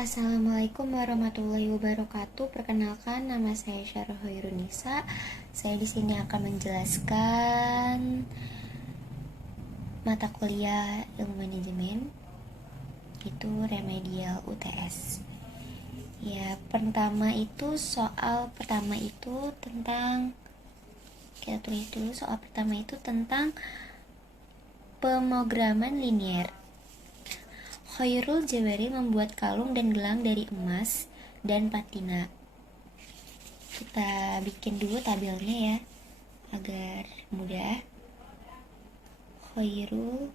Assalamualaikum warahmatullahi wabarakatuh. Perkenalkan, nama saya Syarah Hoirunisa. Saya di sini akan menjelaskan mata kuliah Ilmu Manajemen, itu remedial UTS. Ya, soal pertama itu tentang kita tulis dulu soal pertama itu tentang pemrograman linier. Khairul Jawari membuat kalung dan gelang dari emas dan patina. Kita bikin dulu tabelnya ya, agar mudah. Khairul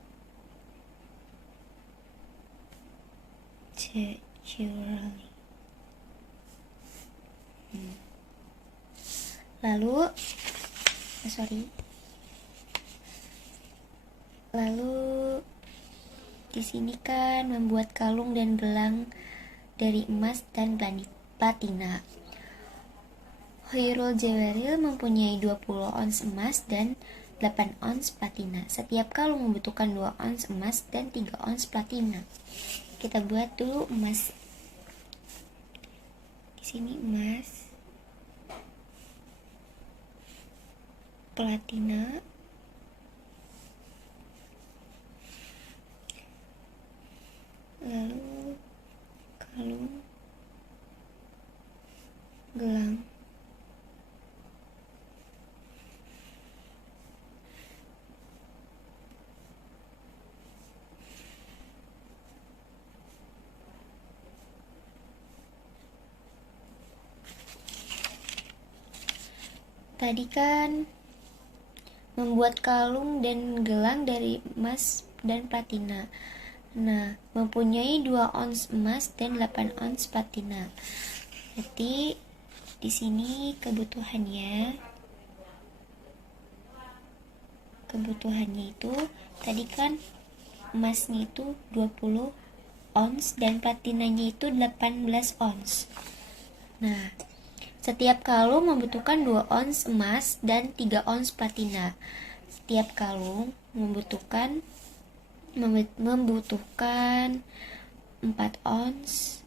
Jawari. Lalu di sini kan membuat kalung dan gelang dari emas dan platina. Khairul Jawaril mempunyai 20 ons emas dan 8 ons platina. Setiap kalung membutuhkan 2 ons emas dan 3 ons platina. Kita buat dulu emas. Di sini emas, platina, lalu kalung, gelang. Tadi kan membuat kalung dan gelang dari emas dan platina. Nah, mempunyai 2 ons emas dan 8 ons platina. Berarti di sini kebutuhannya itu tadi kan emasnya itu 20 ons dan platinanya itu 18 ons. Nah, setiap kalung membutuhkan 2 ons emas dan 3 ons platina. Setiap kalung membutuhkan 4 ons.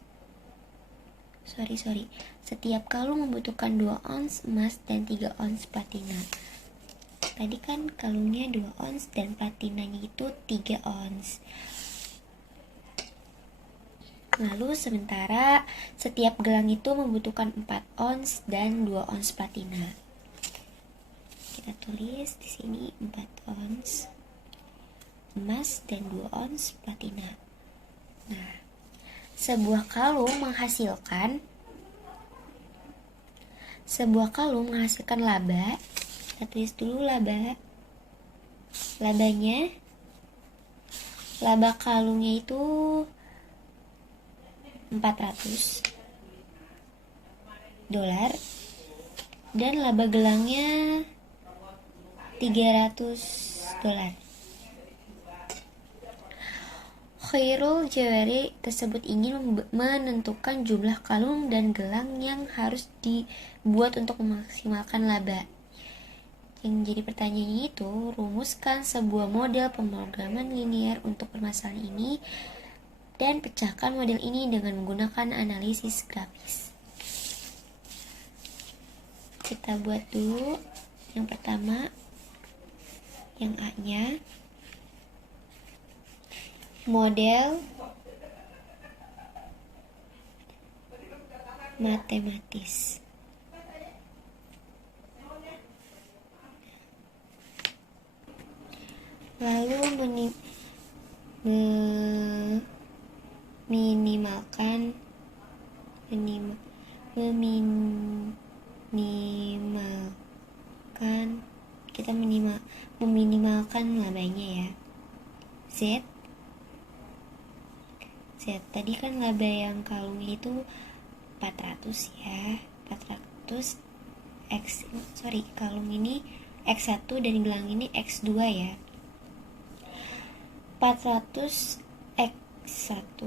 Setiap kalung membutuhkan 2 ons emas dan 3 ons platina. Tadi kan kalungnya 2 ons dan platinanya itu 3 ons. Lalu sementara setiap gelang itu membutuhkan 4 ons dan 2 ons platina. Kita tulis di sini 4 ons emas dan 2 ons platina. Nah, sebuah kalung menghasilkan laba. Kita tulis dulu laba. Laba kalungnya itu 400 dolar dan laba gelangnya 300 dolar. Khairul Jawari tersebut ingin menentukan jumlah kalung dan gelang yang harus dibuat untuk memaksimalkan laba. Yang jadi pertanyaannya itu, rumuskan sebuah model pemrograman linier untuk permasalahan ini dan pecahkan model ini dengan menggunakan analisis grafis. Kita buat dulu yang pertama, yang A-nya, model matematis. Lalu meminimalkan labanya ya. Z tadi kan laba yang kalungnya itu 400 ya. 400 kalung ini X1 dan gelang ini X2 ya. 400 X1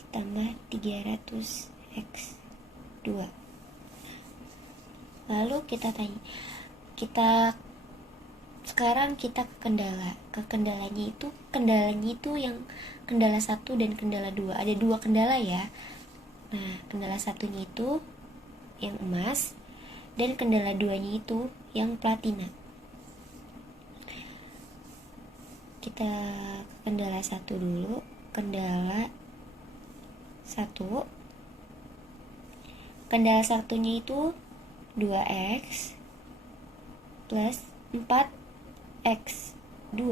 ditambah 300 X2. Lalu kita Sekarang kita ke kendala. Kendalanya itu yang kendala 1 dan kendala 2. Ada 2 kendala ya. Nah, kendala satunya itu yang emas dan kendala 2-nya itu yang platina. Kita ke kendala 1 dulu. Kendala 1. Kendala satunya itu 2x plus 4x2.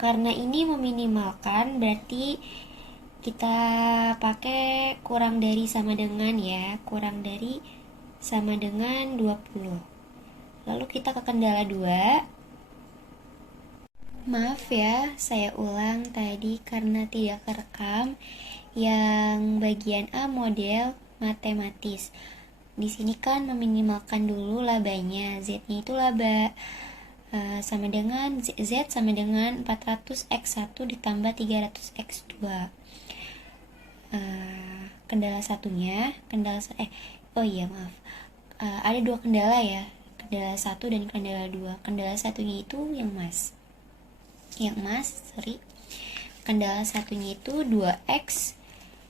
Karena ini meminimalkan, berarti kita pakai kurang dari sama dengan ya. Kurang dari sama dengan 20. Lalu kita ke kendala 2. Maaf ya, saya ulang tadi karena tidak kerekam. Yang bagian A model matematis. Di sini kan meminimalkan dulu labanya. Z-nya itu laba sama dengan Z sama dengan 400x1 ditambah 300x2. Kendala satunya, ada 2 kendala ya. Kendala 1 dan kendala 2. Kendala satunya itu yang emas. Kendala satunya itu 2x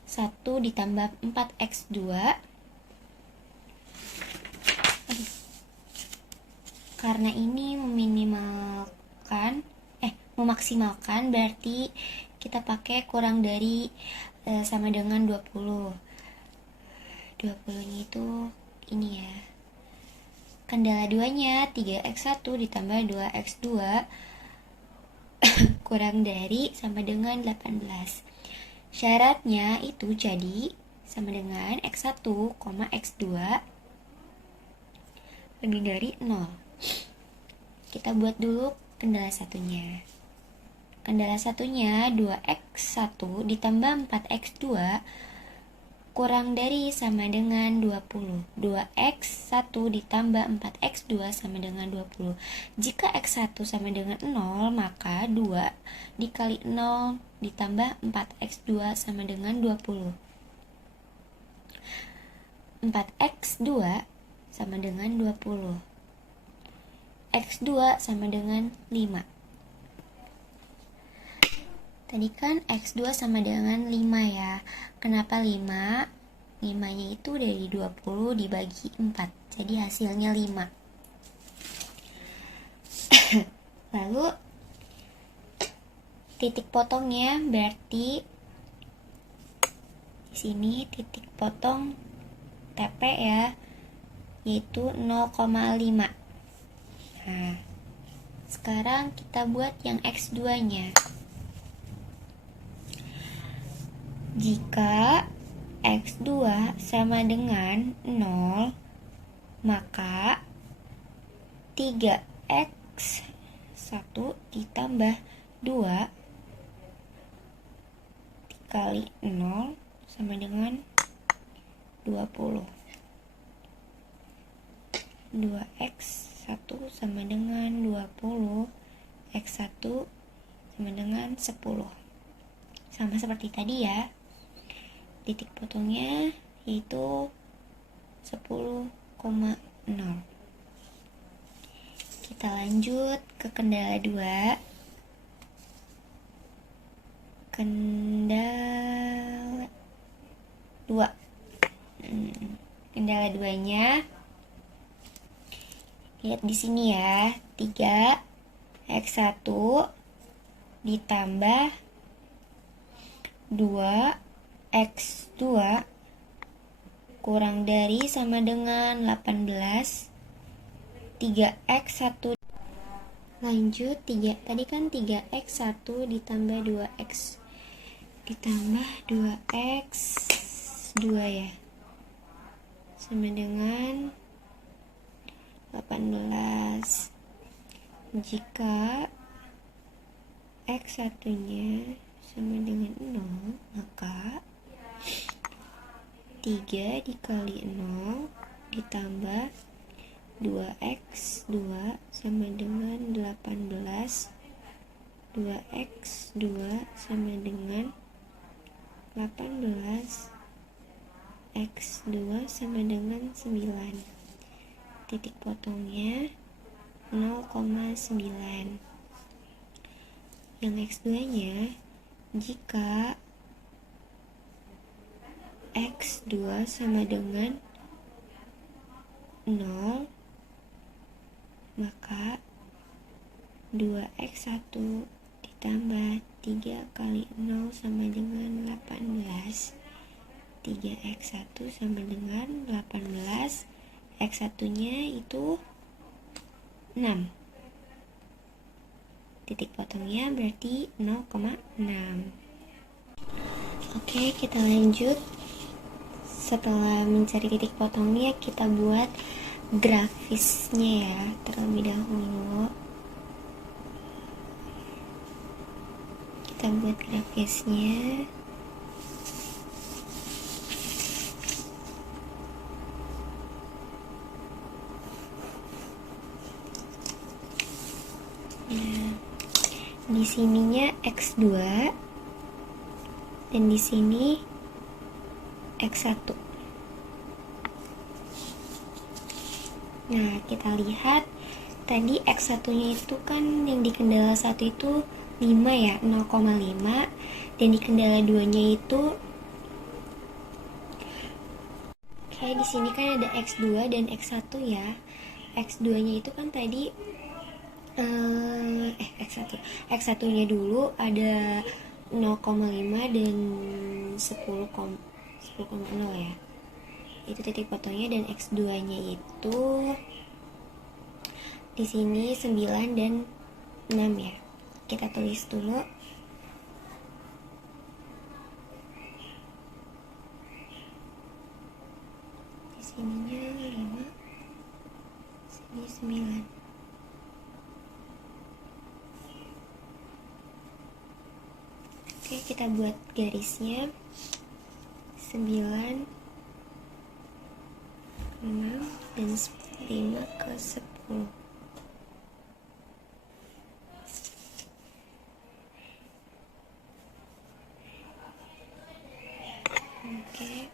1 ditambah 4x2. Karena ini memaksimalkan, berarti kita pakai kurang dari sama dengan 20. 20-nya itu ini ya. Kendala 2-nya 3x1 ditambah 2x2 kurang dari sama dengan 18. Syaratnya itu jadi sama dengan x1, x2 lebih dari 0. Kita buat dulu kendala satunya. Kendala satunya 2x1 ditambah 4x2 kurang dari sama dengan 20. 2x1 ditambah 4x2 sama dengan 20. Jika x1 sama dengan 0, maka 2 dikali 0 ditambah 4x2 sama dengan 20. 4x2 sama dengan 20. x2 sama dengan 5. Tadi kan x2 sama dengan 5 ya. Kenapa 5? 5-nya itu dari 20 dibagi 4. Jadi hasilnya 5. Lalu titik potongnya berarti di sini titik potong TP ya, yaitu 0,5. Nah, sekarang kita buat yang x2-nya. Jika x2 sama dengan 0, maka 3x1 ditambah 2 dikali 0 sama dengan 20. 2x1 sama dengan 20, x1 sama dengan 10. Sama seperti tadi ya. Titik potongnya yaitu 10,0. Kita lanjut ke kendala 2. Kendala 2. Kendala 2-nya lihat di sini ya. 3x1 ditambah 2x2 kurang dari sama dengan 18. 3x1 lanjut 3. Tadi kan 3x1 ditambah 2x ditambah 2x2 ya, sama dengan 18. Jika x1 nya sama dengan 0, maka 3 dikali 0 ditambah 2x2 sama dengan 18. 2x2 sama dengan 18. x2 sama dengan 9. Titik potongnya 0,9. Yang X2 nya, jika X2 sama dengan 0, maka 2X1 ditambah 3 kali 0 sama dengan 18. 3X1 sama dengan 18. X1 nya itu 6. Titik potongnya berarti 0,6. Oke, kita lanjut. Setelah mencari titik potongnya, kita buat grafisnya ya terlebih dahulu. Kita buat grafisnya. Nah, di sininya X2 dan di sini X1. Nah, kita lihat tadi X1 nya itu kan yang di kendala 1 itu 5 ya, 0,5, dan di kendala 2 nya itu kayak di sini kan ada X2 dan X1 ya. X2 nya itu kan tadi X1 nya dulu ada 0,5 dan 10,0 ya. Itu titik potongnya, dan X2 nya itu di sini 9 dan 6 ya. Kita tulis dulu. Di sininya 5, sini 9. Oke, kita buat garisnya 9, 6, dan 5 ke 10. Oke.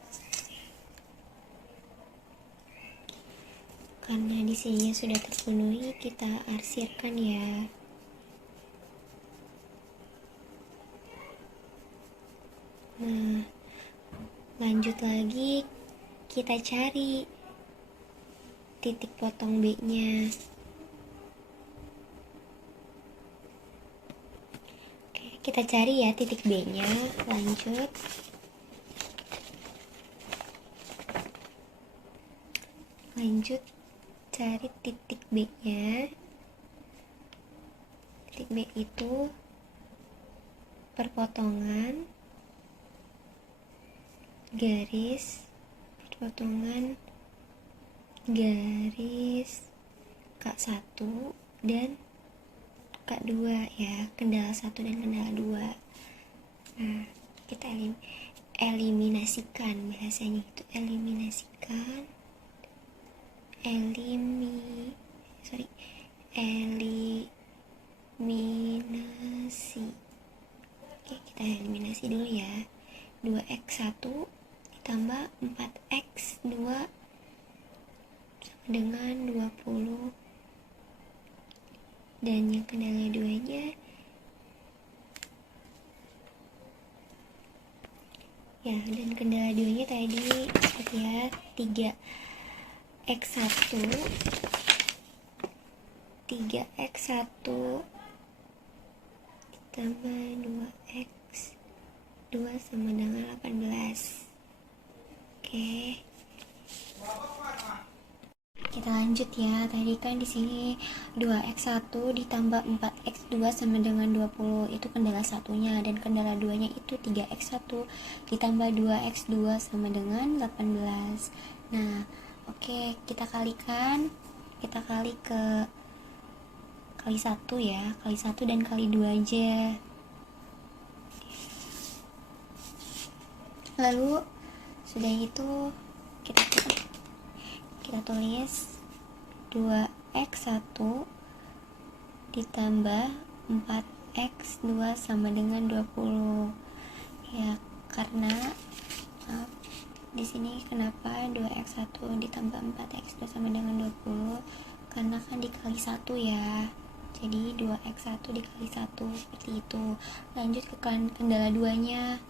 Karena di sini sudah terpenuhi, kita arsirkan ya. Nah, lanjut lagi, kita cari titik potong B-nya. Oke, kita cari ya titik B-nya. Lanjut. Cari titik B-nya. Titik B itu perpotongan garis, perpotongan garis K1 dan K2 ya, kendala 1 dan kendala 2. Nah, kita eliminasikan, bahasanya itu eliminasi. Oke, kita eliminasi dulu ya. 2x1 ditambah 4x2 sama dengan 20, dan yang kendala 2 nya ya, dan kendala 2 nya tadi ya 3x1 ditambah 2x2 sama dengan 18. Oke. Kita lanjut ya. Tadi kan di sini 2x1 ditambah 4x2 sama dengan 20. Itu kendala satunya, dan kendala 2-nya itu 3x1 ditambah 2x2 sama dengan 18. Nah, oke, kita kalikan. Kita kali ke kali 1 ya. Kali 1 dan kali 2 aja. Lalu sudah itu kita tulis 2x1 ditambah 4x2 sama dengan 20 ya, karena di sini kenapa 2x1 ditambah 4x2 sama dengan 20, karena kan dikali 1 ya, jadi 2x1 dikali 1 seperti itu. Lanjut ke kendala 2 nya,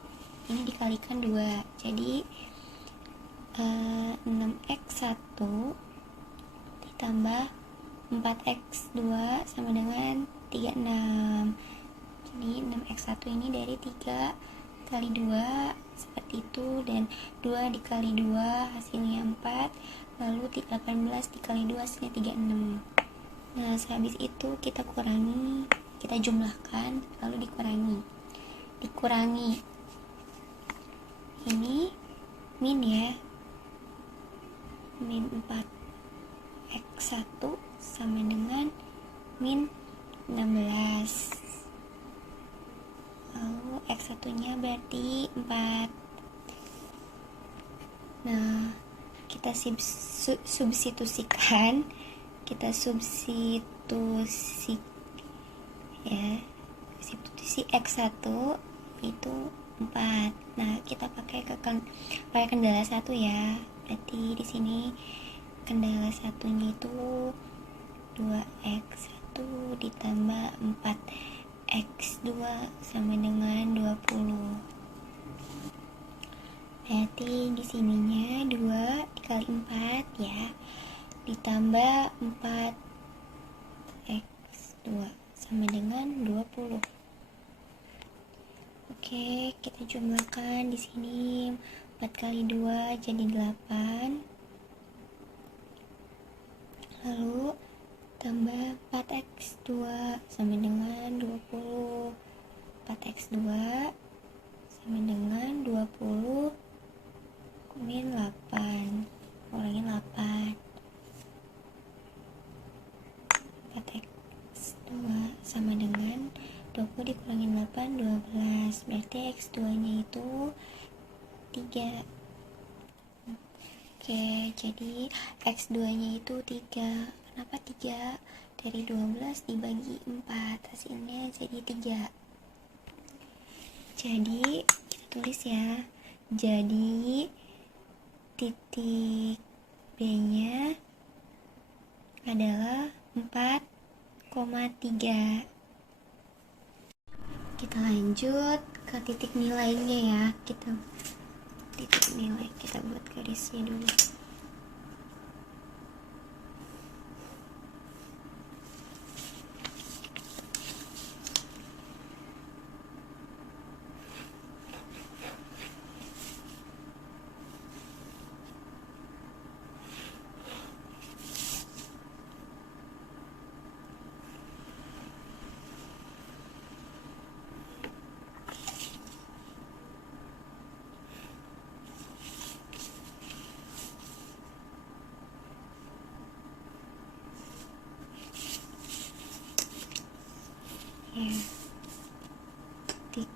ini dikalikan 2, jadi 6x1 ditambah 4x2 sama dengan 36. Jadi 6x1 ini dari 3 kali 2 seperti itu, dan 2 dikali 2 hasilnya 4, lalu 18 dikali 2 hasilnya 36. Nah, sehabis itu kita kurangi, kita jumlahkan lalu dikurangi ini min ya, min 4x1 sama dengan min 16, lalu x1 nya berarti 4. Nah, kita substitusikan, ya, substitusi x1 itu 4. Nah, kita pakai kendala 1 ya. Berarti di sini kendala satunya itu 2x1 ditambah 4x2 sama dengan 20. Berarti di sininya 2 dikali 4 ya, ditambah 4x2 sama dengan 20. Oke, kita jumlahkan di sini 4 kali 2 jadi 8. Lalu tambah 4x2 sama dengan 20. 4x2 sama dengan 20 min 8. Kurangin 8. 4x2 sama dengan 20 dikurangin 8, 12. Berarti x2 nya itu 3. Oke, jadi x2 nya itu 3. Kenapa 3? Dari 12 dibagi 4 hasilnya jadi 3. Jadi kita tulis ya, jadi titik B nya adalah 4,3. Kita lanjut ke titik nilainya ya. Titik nilai kita buat garisnya dulu. Ya,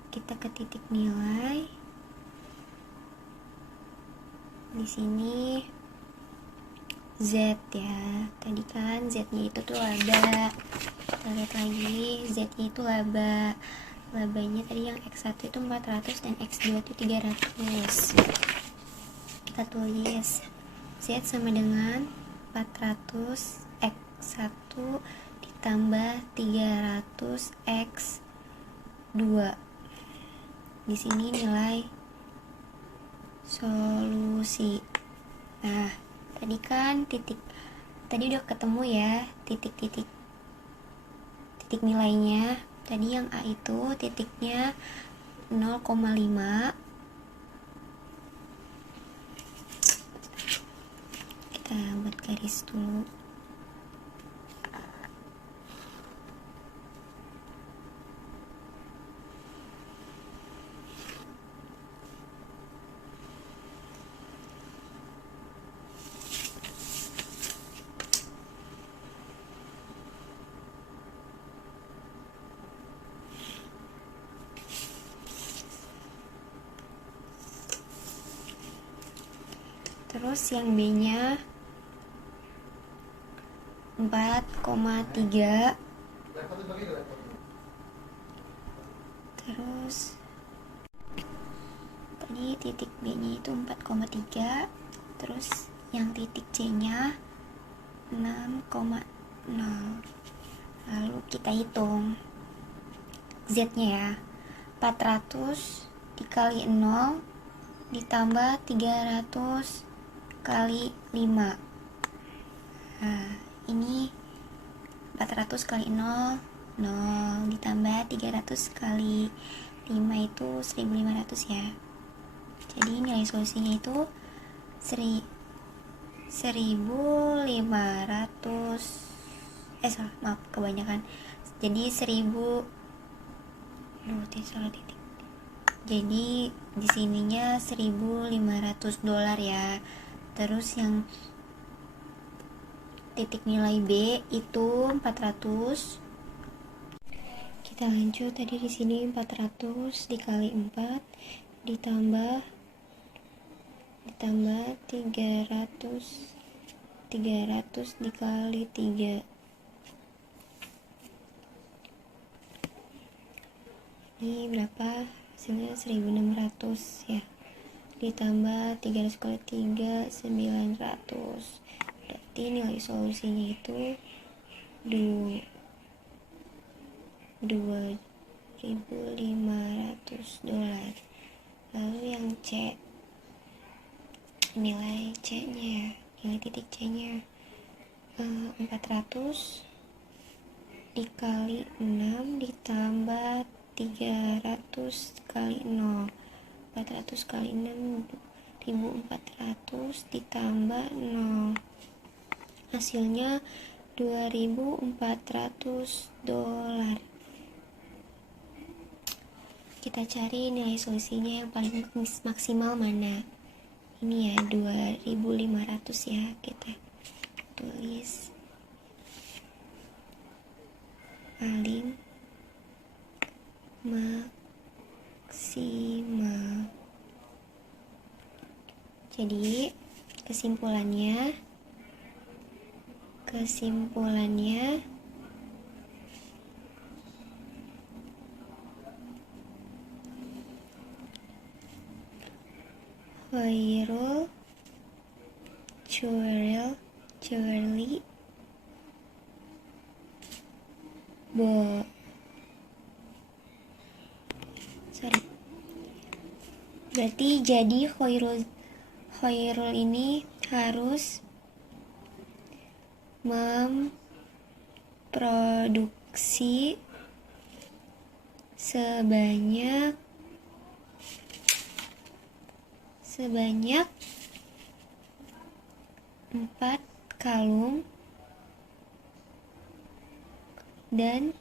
kita ke titik nilai. Di sini Z ya. Tadi kan Z-nya itu tuh laba. Kita lihat lagi, Z-nya itu laba. Labanya tadi yang X1 itu 400 dan X2 itu 300. Kita tulis Z sama dengan 400 X1 ditambah 300 X2. Di sini nilai solusi. Nah, tadi kan tadi udah ketemu ya titik nilainya. Tadi yang A itu titiknya 0,5. Kita buat garis dulu. Terus yang B-nya 4,3. Terus tadi titik B-nya itu 4,3. Terus yang titik C-nya 6,6. 0. Lalu kita hitung Z-nya ya. 400 dikali 0 ditambah 300 kali 5. Nah, ini 400 kali 0, 0 ditambah 300 kali 5 itu 1500 ya. Jadi nilai solusinya itu 1500. Maaf, kebanyakan. Jadi 1000. Salah titik. Jadi di sininya $1.500 ya. Terus yang titik nilai B itu 400. Kita lanjut, tadi di sini 400 dikali 4 ditambah 300 dikali 3. Ini berapa? Hasilnya 1600 ya. Ditambah 300 kali 3, 900. Berarti nilai solusinya itu $2.500. Lalu yang C, nilai C-nya ya, nilai titik C-nya 400 dikali 6 ditambah 300 kali 0. 400 kali 6 1400 ditambah 0. Hasilnya $2.400. Kita cari nilai solusinya yang paling maksimal mana. Ini ya, 2.500 ya. Kita tulis paling maksimal. Jadi kesimpulannya Khairul Jewelry berarti jadi Khairul ini harus memproduksi sebanyak 4 kalung dan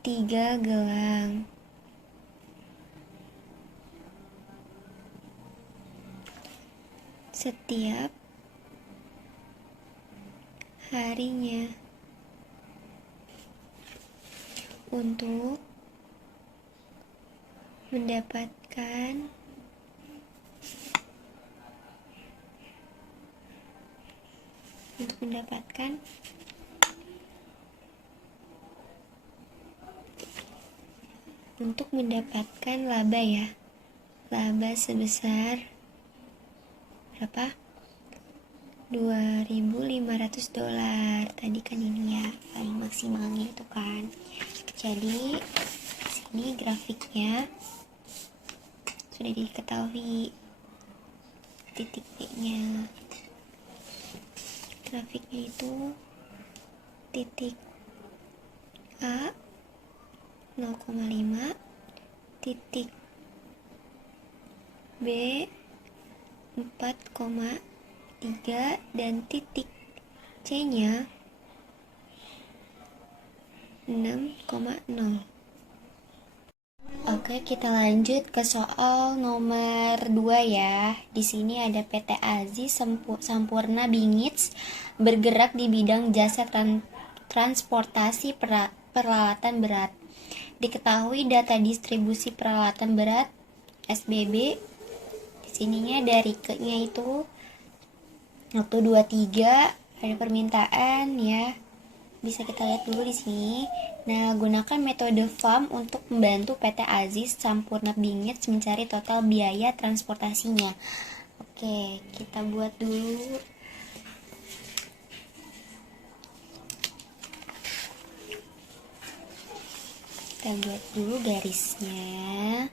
3 gelang. Setiap harinya untuk mendapatkan laba ya, laba sebesar berapa? $2.500. Tadi kan ini ya paling maksimalnya itu kan. Jadi sini grafiknya sudah diketahui titik B-nya. Grafiknya itu titik A 0,5, titik B 4,3 dan titik C-nya 6,0. Oke, kita lanjut ke soal nomor 2 ya. Di sini ada PT Aziz Sampurna Bingits bergerak di bidang jasa transportasi peralatan berat. Diketahui data distribusi peralatan berat SBB. Di sininya dari ke-nya itu 123 ada permintaan ya. Bisa kita lihat dulu di sini. Nah, gunakan metode FAM untuk membantu PT Aziz Sampurna Bingits mencari total biaya transportasinya. Oke, kita buat dulu Kita buat dulu garisnya.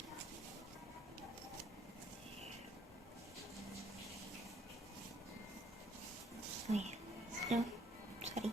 Oh ya, sorry.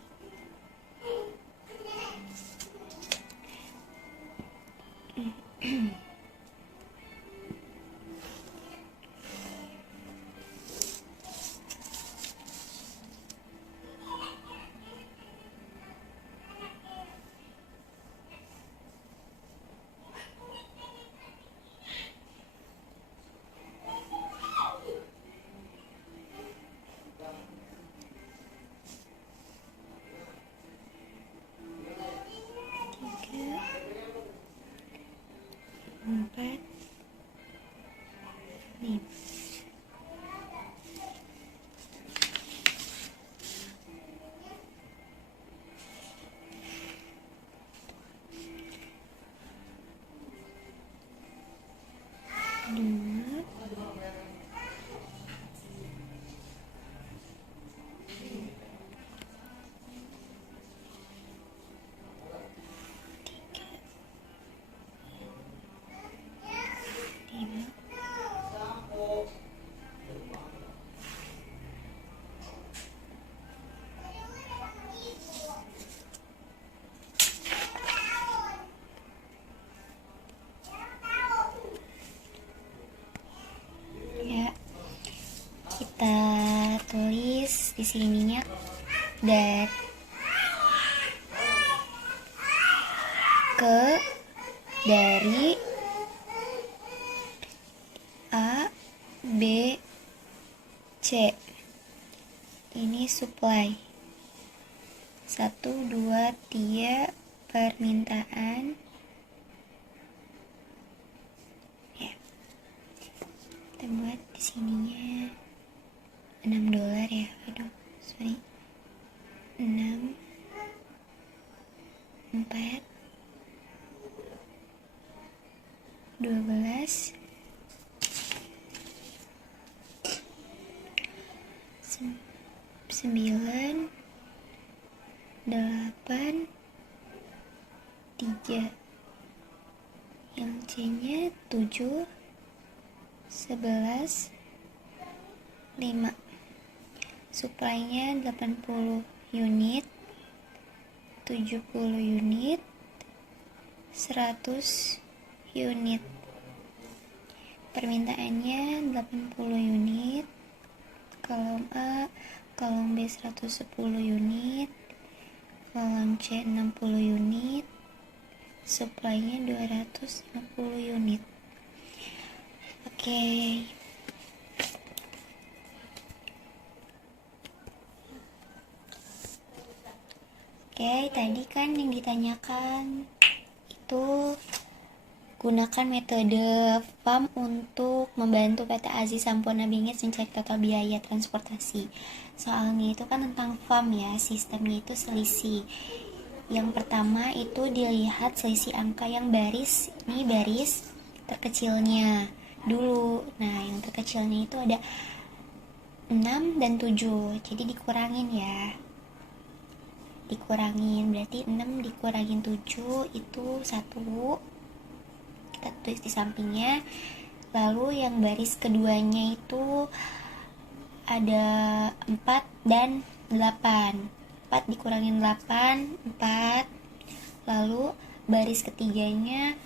Empat, lima. Dua, lima. Ya, kita tulis di sininya dari A, B, C. Ini supply. 1, 2, 3 permintaan. Ya. Kita buat di sininya $6 ya. Aduh, sorry. 6, 4, 12, 9, 8, 3. Yang C-nya 7, 11, 5. Supply-nya 80 unit, 70 unit, 100 unit. Permintaannya 80 unit. Kolom A, kolom B 110 unit, kolom C 60 unit, supply-nya 250 unit. Oke. Oke, tadi kan yang ditanyakan itu gunakan metode FAM untuk membantu PT Aziz Sampurna Bingits mencari total biaya transportasi. Soalnya itu kan tentang FAM ya, sistemnya itu selisih. Yang pertama itu dilihat selisih angka yang baris, ini baris terkecilnya dulu. Nah, yang terkecilnya itu ada 6 dan 7, jadi dikurangin ya. Dikurangin, berarti 6 dikurangin 7 itu 1. Kita tulis di sampingnya. Lalu yang baris keduanya itu ada 4 dan 8. 4 dikurangin 8, 4. Lalu baris ketiganya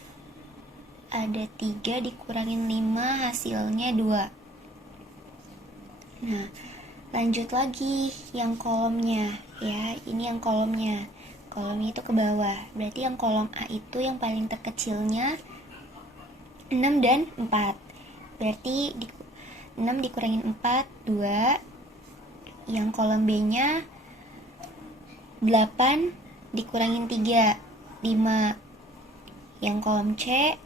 ada 3 dikurangin 5, hasilnya 2. Nah, lanjut lagi yang kolomnya ya. Ini yang kolomnya. Kolomnya itu ke bawah. Berarti yang kolom A itu yang paling terkecilnya 6 dan 4. Berarti 6 dikurangin 4, 2. Yang kolom B-nya 8 dikurangin 3, 5. Yang kolom C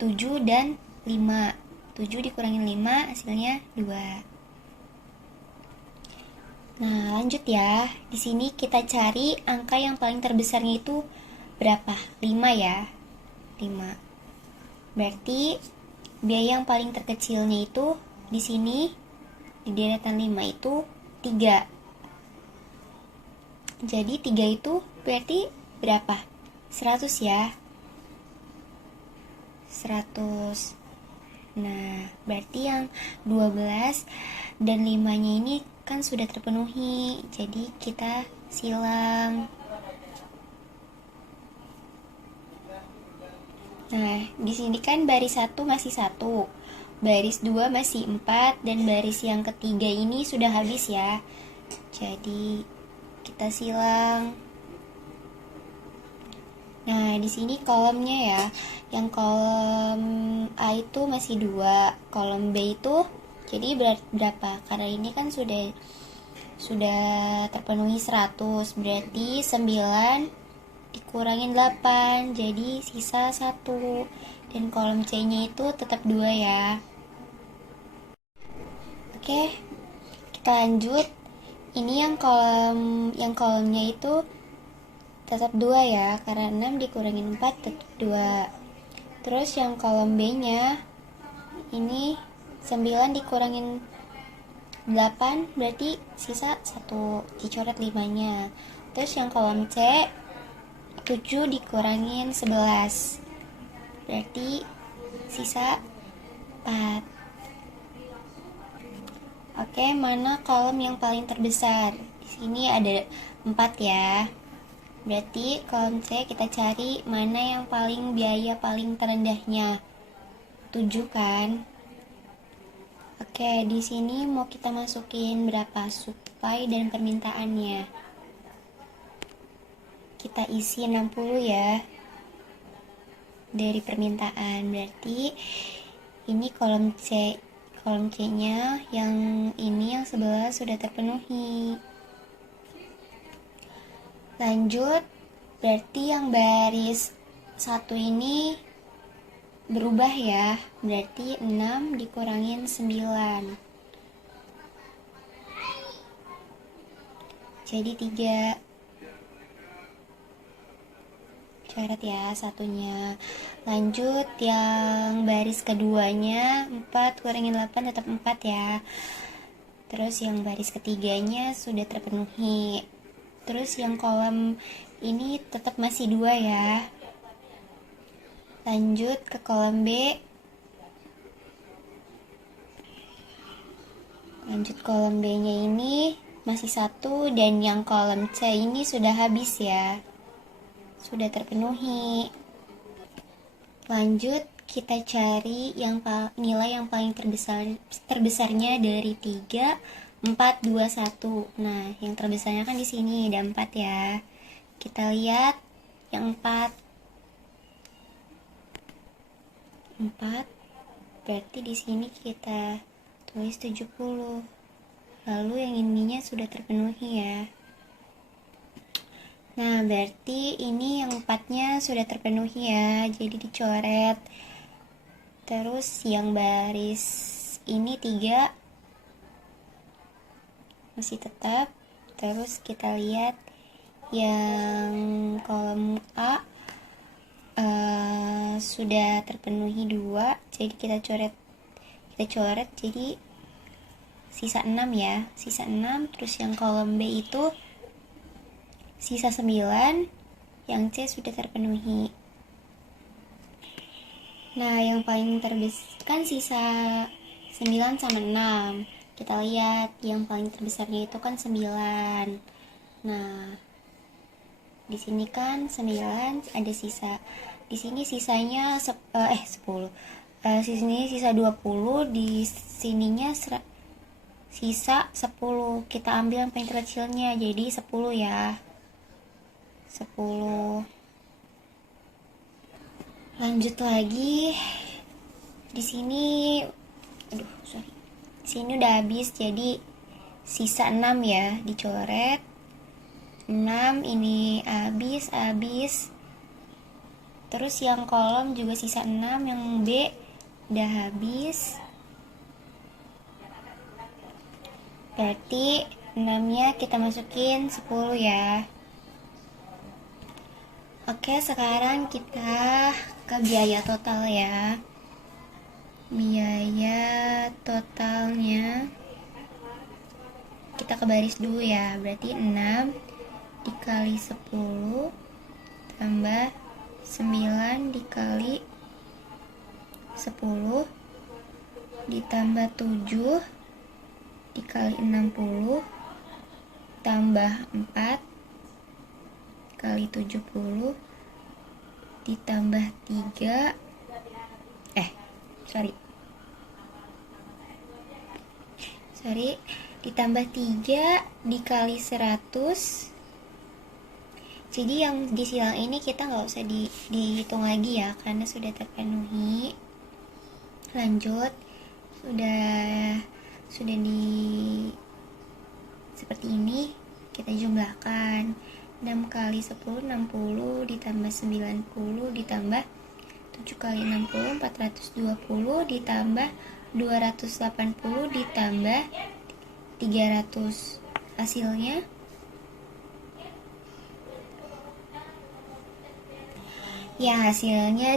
7 dan 5. 7 dikurangin 5 hasilnya 2. Nah, lanjut ya. Di sini kita cari angka yang paling terbesarnya itu berapa? 5 ya. 5. Berarti biaya yang paling terkecilnya itu di sini di deretan 5 itu 3. Jadi 3 itu berarti berapa? 100 ya. 100. Nah, berarti yang 12 dan 5-nya ini kan sudah terpenuhi. Jadi kita silang. Nah, di sini kan baris 1 masih 1, baris 2 masih 4, dan baris yang ketiga ini sudah habis ya. Jadi kita silang. Nah, di sini kolomnya ya. Yang kolom A itu masih 2, kolom B itu jadi berapa? Karena ini kan sudah terpenuhi 100, berarti 9 dikurangin 8, jadi sisa 1. Dan kolom C-nya itu tetap 2 ya. Oke, kita lanjut. Ini yang kolomnya itu tetap 2 ya, karena 6 dikurangin 4 tetap 2. Terus yang kolom B-nya ini 9 dikurangin 8, berarti sisa 1, dicoret 5-nya. Terus yang kolom C 7 dikurangin 11, berarti sisa 4. Oke, mana kolom yang paling terbesar? Di sini ada 4 ya. Berarti kolom C kita cari mana yang biaya paling terendahnya. 7 kan? Oke, di sini mau kita masukin berapa supply dan permintaannya? Kita isi 60 ya. Dari permintaan, berarti ini kolom C-nya yang ini yang sebelah sudah terpenuhi. Lanjut, berarti yang baris 1 ini berubah ya, berarti 6 dikurangin 9, jadi 3. Coret ya satunya. Lanjut, yang baris keduanya 4 kurangin 8 tetap 4 ya. Terus yang baris ketiganya sudah terpenuhi. Terus yang kolom ini tetap masih 2 ya. Lanjut ke kolom B. Lanjut kolom B-nya ini masih 1, dan yang kolom C ini sudah habis ya. Sudah terpenuhi. Lanjut kita cari nilai yang paling terbesarnya dari 3, 4, 2, 1. Nah, yang terbesarnya kan di sini ada 4 ya. Kita lihat yang 4. 4 berarti di sini kita tulis 70. Lalu yang ininya sudah terpenuhi ya. Nah, berarti ini yang 4-nya sudah terpenuhi ya, jadi dicoret. Terus yang baris ini 3 masih tetap. Terus kita lihat yang kolom A sudah terpenuhi 2, jadi kita coret jadi sisa 6 ya, sisa 6. Terus yang kolom B itu sisa 9, yang C sudah terpenuhi. Nah, yang paling terbesar kan sisa 9 sama 6. Kita lihat yang paling terbesarnya itu kan 9. Nah, di sini kan 9 ada sisa. Di sini sisanya 10. Sini sisa 20, di sininya sisa 10. Kita ambil yang paling kecilnya, jadi 10 ya. 10. Lanjut lagi. Di sini Di sini udah habis, jadi sisa 6 ya, dicoret. 6 ini habis. Terus yang kolom juga sisa 6, yang B udah habis. Berarti 6-nya kita masukin 10 ya. Oke, sekarang kita ke biaya total ya. Biaya totalnya kita ke baris dulu ya. Berarti 6 dikali 10 tambah 9 dikali 10 ditambah 7 dikali 60 tambah 4 kali 70 ditambah 3 ditambah 3 dikali 100. Jadi yang di silang ini kita nggak usah dihitung lagi ya, karena sudah terpenuhi. Lanjut, sudah di seperti ini, kita jumlahkan. 6 kali 10 60 ditambah 90 ditambah 7 kali 60 420 ditambah 280 ditambah 300. Hasilnya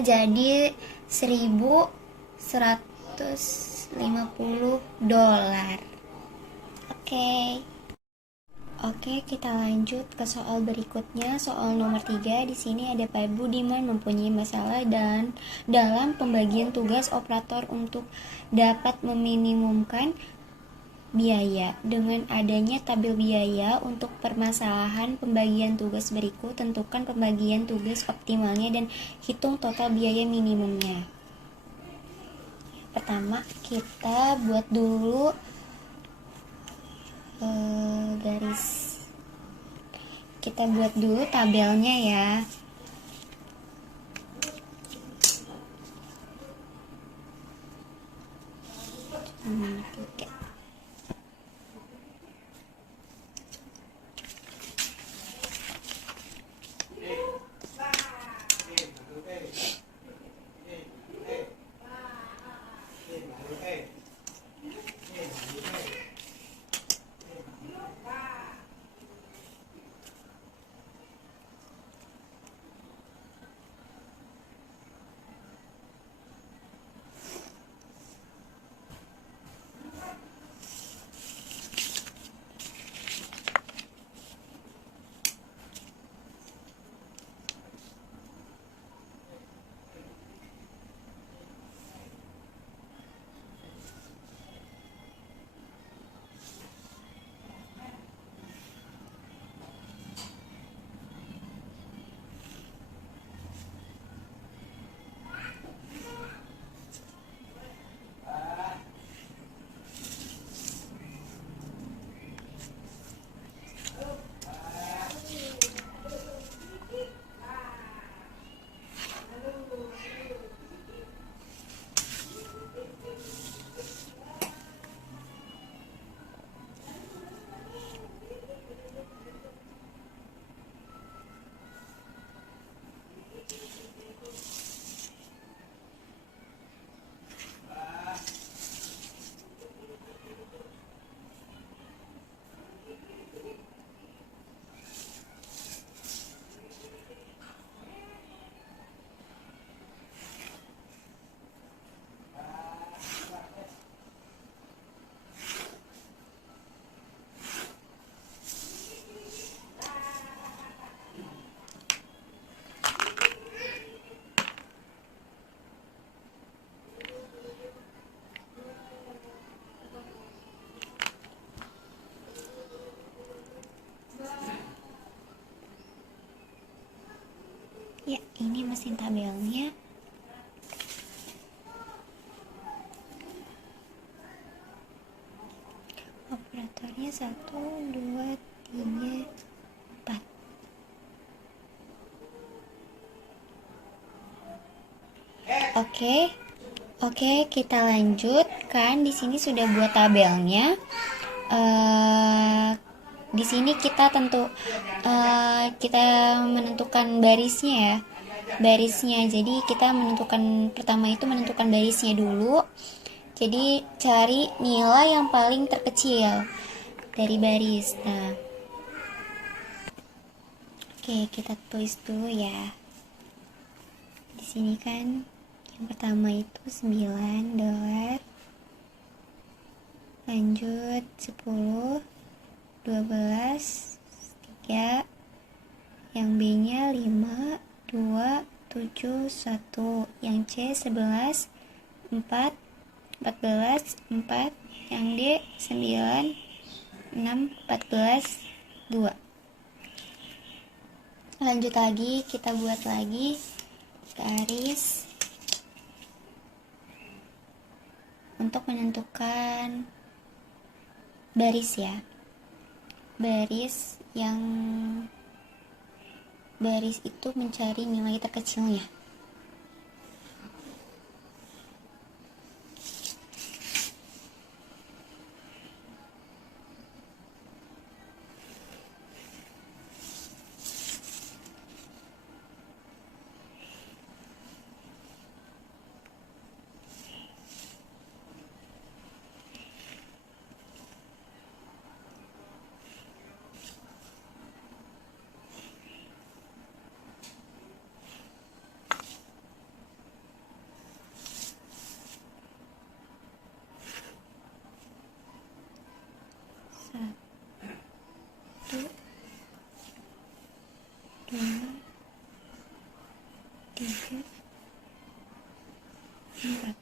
jadi $1.150. Oke, kita lanjut ke soal berikutnya. Soal nomor 3. Di sini ada Pak Budiman mempunyai masalah dalam pembagian tugas operator untuk dapat meminimumkan biaya. Dengan adanya tabel biaya untuk permasalahan pembagian tugas berikut, tentukan pembagian tugas optimalnya dan hitung total biaya minimumnya. Pertama, kita buat dulu tabelnya ya. Ya, ini mesin tabelnya. Operatornya 1, 2, 3, 4. Oke, kita lanjutkan. Di sini sudah buat tabelnya. Di sini kita kita menentukan barisnya ya. Jadi kita pertama itu menentukan barisnya dulu. Jadi cari nilai yang paling terkecil dari baris. Nah, oke, kita tulis dulu ya. Di sini kan yang pertama itu $9, lanjut 10, 12, 3, yang B nya 5, 2, 7, 1, yang C 11, 4, 14, 4, yang D 9, 6, 14, 2. Lanjut lagi, kita buat lagi garis untuk menentukan baris ya. Baris itu mencari nilai terkecilnya. Satu, dua, tiga, empat.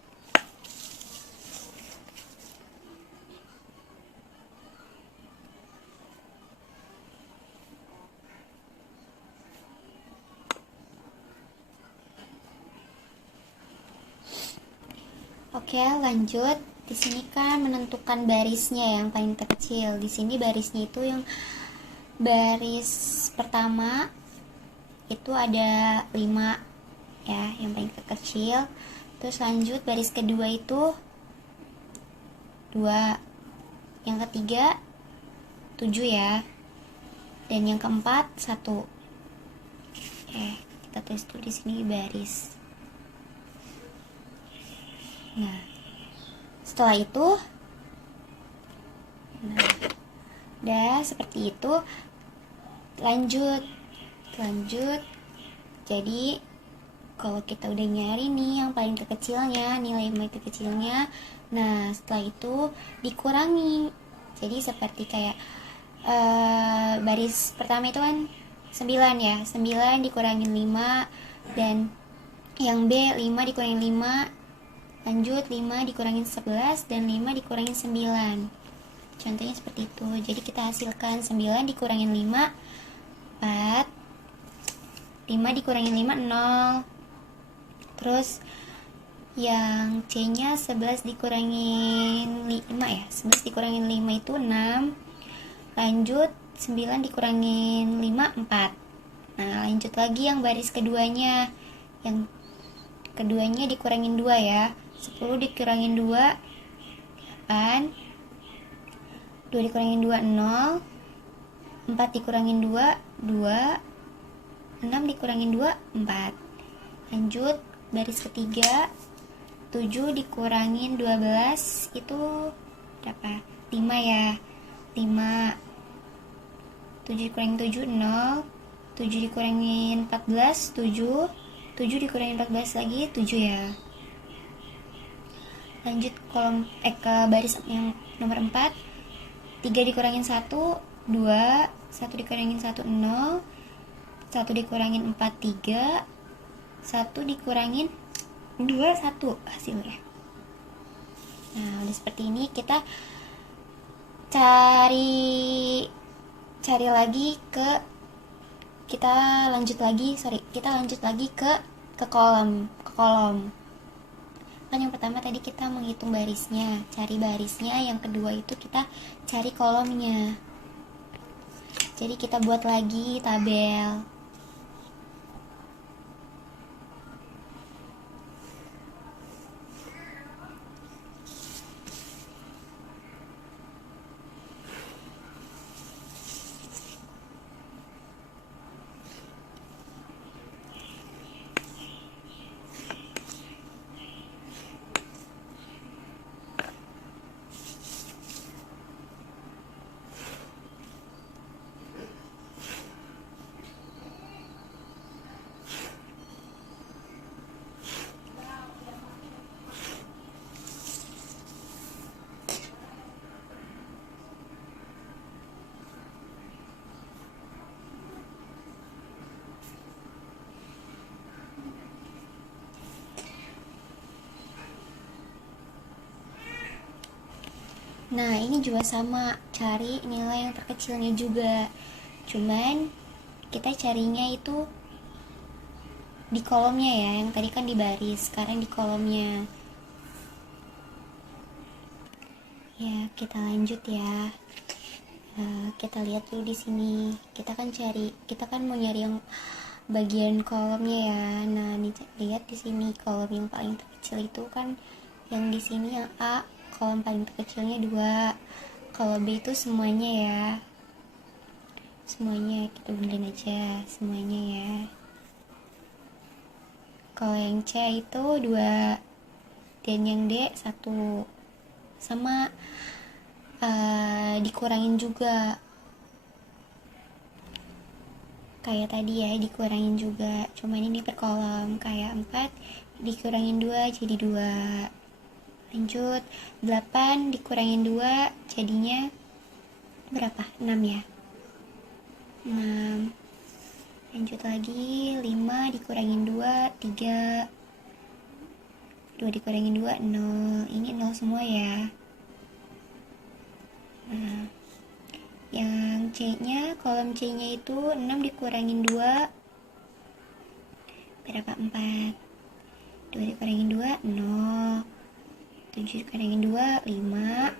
Oke, lanjut. Di sini kan menentukan barisnya yang paling terkecil. Di sini barisnya itu yang baris pertama itu ada 5 ya, yang paling terkecil. Terus lanjut baris kedua itu 2. Yang ketiga 7 ya. Dan yang keempat 1. Oke, kita tulis dulu di sini baris. Nah, setelah itu udah seperti itu. Lanjut. Jadi kalau kita udah nyari nih yang paling terkecilnya, nilai paling terkecilnya, nah setelah itu dikurangi. Jadi seperti kayak baris pertama itu kan 9 ya, 9 dikurangin 5, dan yang B 5 dikurangin 5, lanjut 5 dikurangin 11, dan 5 dikurangin 9. Contohnya seperti itu. Jadi kita hasilkan 9 dikurangin 5, 4. 5 dikurangin 5, 0. Terus yang C nya 11 dikurangin 5 ya, 11 dikurangin 5 itu 6. Lanjut 9 dikurangin 5, 4. Nah lanjut lagi yang baris keduanya. Yang keduanya dikurangin 2 ya, 10 dikurangin 2, 8. 2 dikurangin 2, 0. 4 dikurangin 2, 2. 6 dikurangin 2, 4. Lanjut baris ketiga, 7 dikurangin 12 itu berapa? 5 ya, 5. 7 dikurangin 7, 0. 7 dikurangin 14, 7. 7 dikurangin 14 lagi, 7 ya. Lanjut kolom ke baris yang nomor 4. 3 dikurangin 1, 2. 1 dikurangin 1, 0. 1 dikurangin 4, 3. 1 dikurangin 2, 1 hasilnya. Nah udah seperti ini. Kita cari lagi ke kita lanjut lagi ke kolom. Kan yang pertama tadi kita menghitung barisnya, cari barisnya. Yang kedua itu kita cari kolomnya. Jadi kita buat lagi tabel. Nah, ini juga sama, cari nilai yang terkecilnya juga. Cuman kita carinya itu di kolomnya ya, yang tadi kan di baris, sekarang di kolomnya. Ya, kita lanjut ya. Kita lihat dulu di sini. Kita kan mau nyari yang bagian kolomnya ya. Nah, nih lihat di sini kolom yang paling terkecil itu kan yang di sini yang A, kolom paling terkecilnya 2. Kalau B itu semuanya ya. Semuanya kita benerin aja semuanya ya. Kalau yang C itu 2 dan yang D 1. Sama dikurangin juga kayak tadi ya, dikurangin juga, cuman ini per kolom. Kayak 4 dikurangin 2 jadi 2. Lanjut, 8 dikurangin 2 jadinya berapa? 6 ya, 6. Lanjut lagi, 5 dikurangin 2 3. 2 dikurangin 2 0. Ini 0 semua ya. Nah, yang C nya, kolom C nya itu 6 dikurangin 2 berapa? 4. 2 dikurangin 2 0. 7 dikurangin 2 5.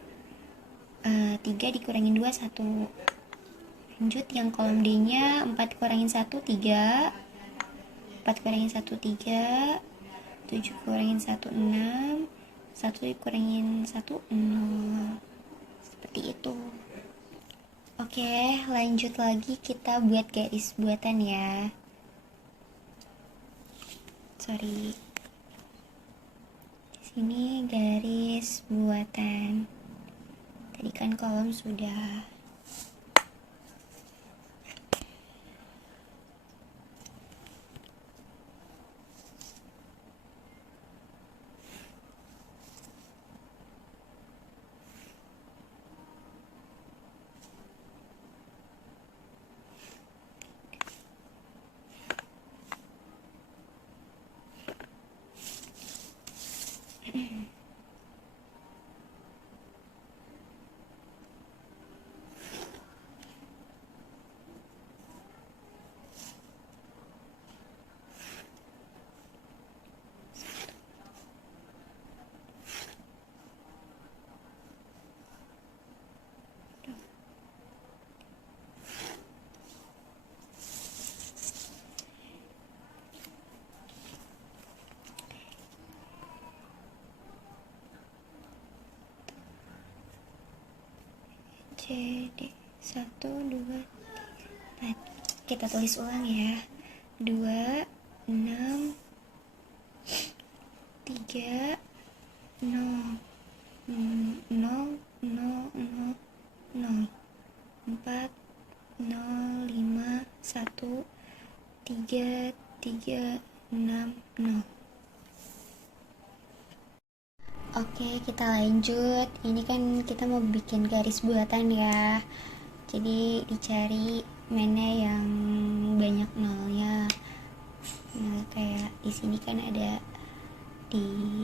3 dikurangin 2 1. Lanjut, yang kolom D nya 4 dikurangin 1 3. 4 dikurangin 1 3. 7 dikurangin 1 6. 1 dikurangin 1 0. Seperti itu. Oke, lanjut lagi kita buat garis buatan ya. Sorry. Di sini garis buatan. Tadi kan kolom sudah. Jadi 1 2 4. Kita tulis ulang ya. 2 6 3 0 0 0 0 0 4 0 5 1 3 3 6 0. Oke, kita lanjut. Ini kan kita mau bikin garis buatan ya. Jadi dicari mana yang banyak nolnya. Nah, kayak di sini kan ada di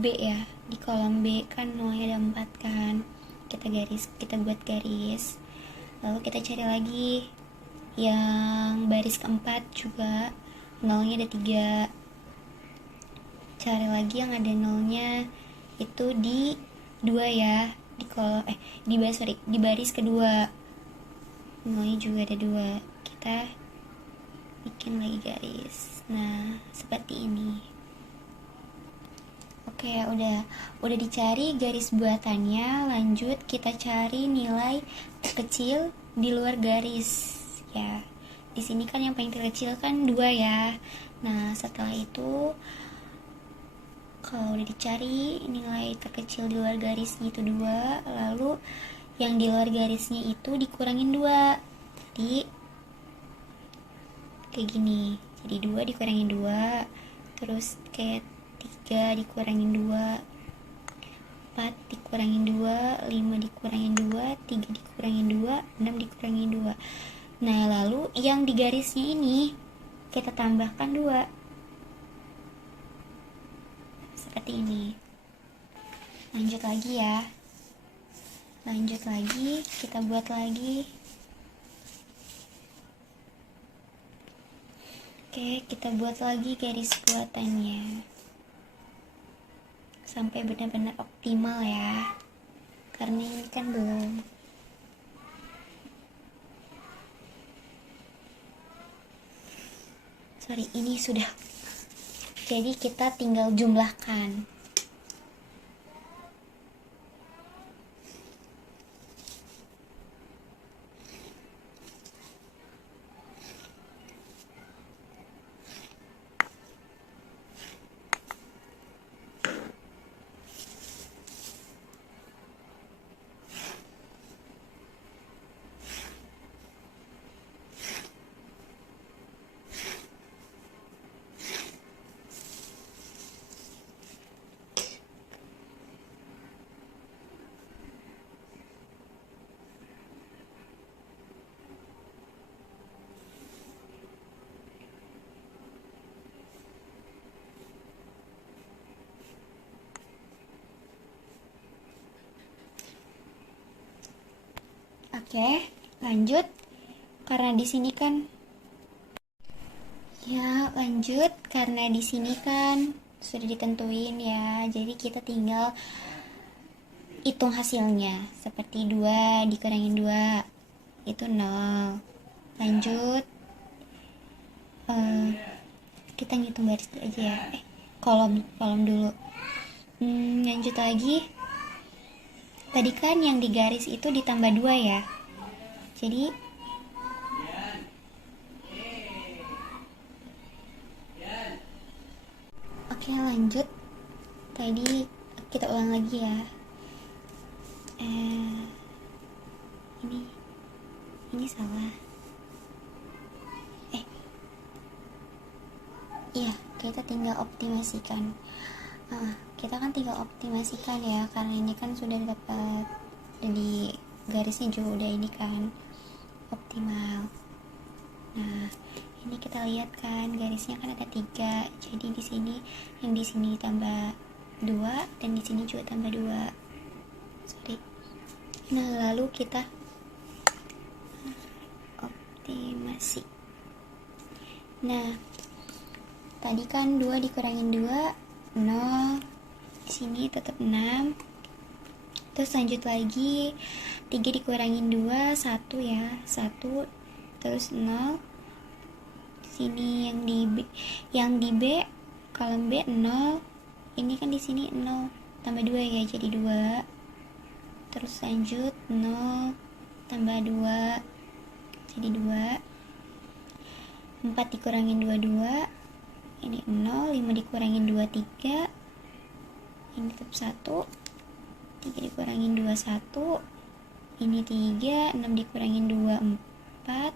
B ya. Di kolom B kan nolnya ada 4 kan. Kita buat garis. Lalu kita cari lagi yang baris keempat juga nolnya ada 3. Cari lagi yang ada nolnya itu di 2 ya, di kolom di baris kedua nolnya juga ada 2. Kita bikin lagi garis. Nah, seperti ini. Oke, udah dicari garis buatannya. Lanjut kita cari nilai terkecil di luar garis ya. Di sini kan yang paling terkecil kan 2 ya. Nah, setelah itu kalau udah dicari nilai terkecil di luar garisnya itu 2, lalu yang di luar garisnya itu dikurangin 2. Jadi kayak gini. Jadi 2 dikurangin 2, terus kayak 3 dikurangin 2, 4 dikurangin 2, 5 dikurangin 2, 3 dikurangin 2, 6 dikurangin 2. Nah, lalu yang di garisnya ini kita tambahkan 2. Seperti ini. Lanjut lagi ya. Lanjut lagi, kita buat lagi. Oke, kita buat lagi garis buatannya sampai benar-benar optimal ya, karena ini kan belum. Sorry, ini sudah. Jadi kita tinggal jumlahkan. Oke, lanjut. Karena di sini kan di sini kan sudah ditentuin ya. Jadi kita tinggal hitung hasilnya. Seperti 2 dikurangin 2 itu 0. Lanjut. Kita ngitung garis dulu aja ya. Kolom dulu. Lanjut lagi. Tadi kan yang di garis itu ditambah 2 ya. Jadi oke, lanjut. Tadi kita ulang lagi ya. Ini salah. Iya, kita tinggal optimasikan. Kita kan tinggal optimasikan ya, karena ini kan sudah dapat di garisnya juga udah ini kan optimal. Nah, ini kita lihat kan garisnya kan ada 3. Jadi di sini yang di sini tambah 2 dan di sini juga tambah 2. Sorry. Nah, lalu kita optimasi. Nah, tadi kan 2 dikurangin 2 0. Di sini tetap 6. Terus lanjut lagi, 3 dikurangin 2 1 ya, 1. Terus 0. Di sini yang di B kolom B 0. Ini kan di sini 0 tambah 2 ya, jadi 2. Terus lanjut 0 tambah 2 jadi 2. 4 dikurangin 2 2. Ini 0. 5 dikurangin 2 3. Ini tetap 1. 3 dikurangin 2 1. Ini 3. 6 dikurangin 2 4.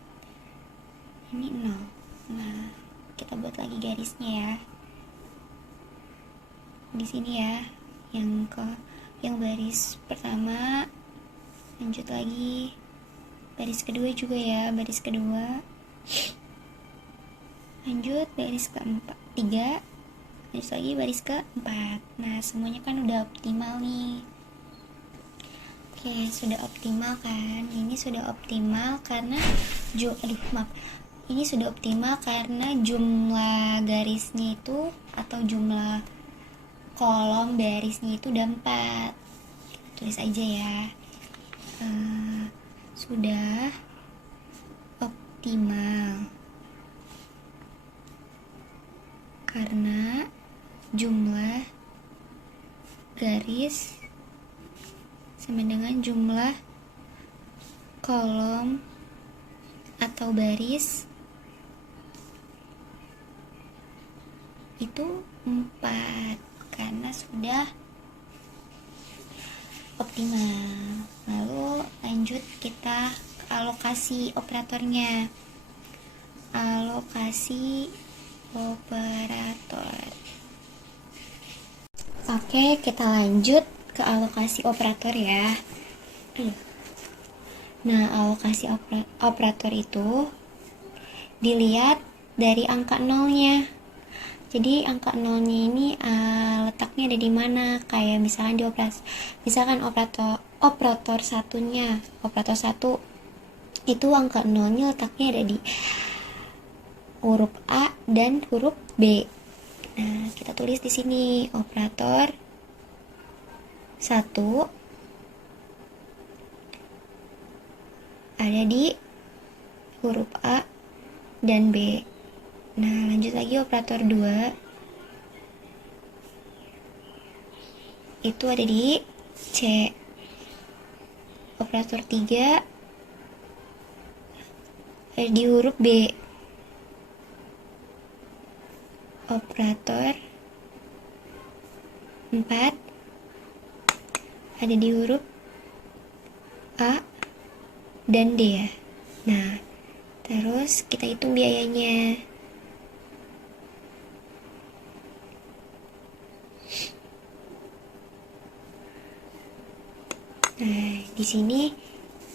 Ini 0. Nah, kita buat lagi garisnya ya. Di sini ya, yang baris pertama. Lanjut lagi baris kedua juga ya, baris kedua. Lanjut baris keempat 3. Lanjut lagi baris keempat. Nah, semuanya kan udah optimal nih. Oke, sudah optimal kan? Ini sudah optimal karena ini sudah optimal karena jumlah garisnya itu atau jumlah kolom barisnya itu udah 4. Tulis aja ya. Sudah optimal karena jumlah garis sama dengan jumlah kolom atau baris itu 4 karena sudah optimal. Lalu lanjut kita ke alokasi operatornya. Alokasi operator. Oke, kita lanjut ke alokasi operator ya. Nah, alokasi operator itu dilihat dari angka nolnya. Jadi angka nolnya ini letaknya ada di mana? Kayak misalkan operator satunya. Operator satu itu angka nolnya letaknya ada di huruf A dan huruf B. Nah, kita tulis di sini operator 1 ada di huruf A dan B. Nah, lanjut lagi operator 2 itu ada di C. Operator 3 ada di huruf B. Operator 4 ada di huruf A dan D ya. Nah, terus kita hitung biayanya. Nah, di sini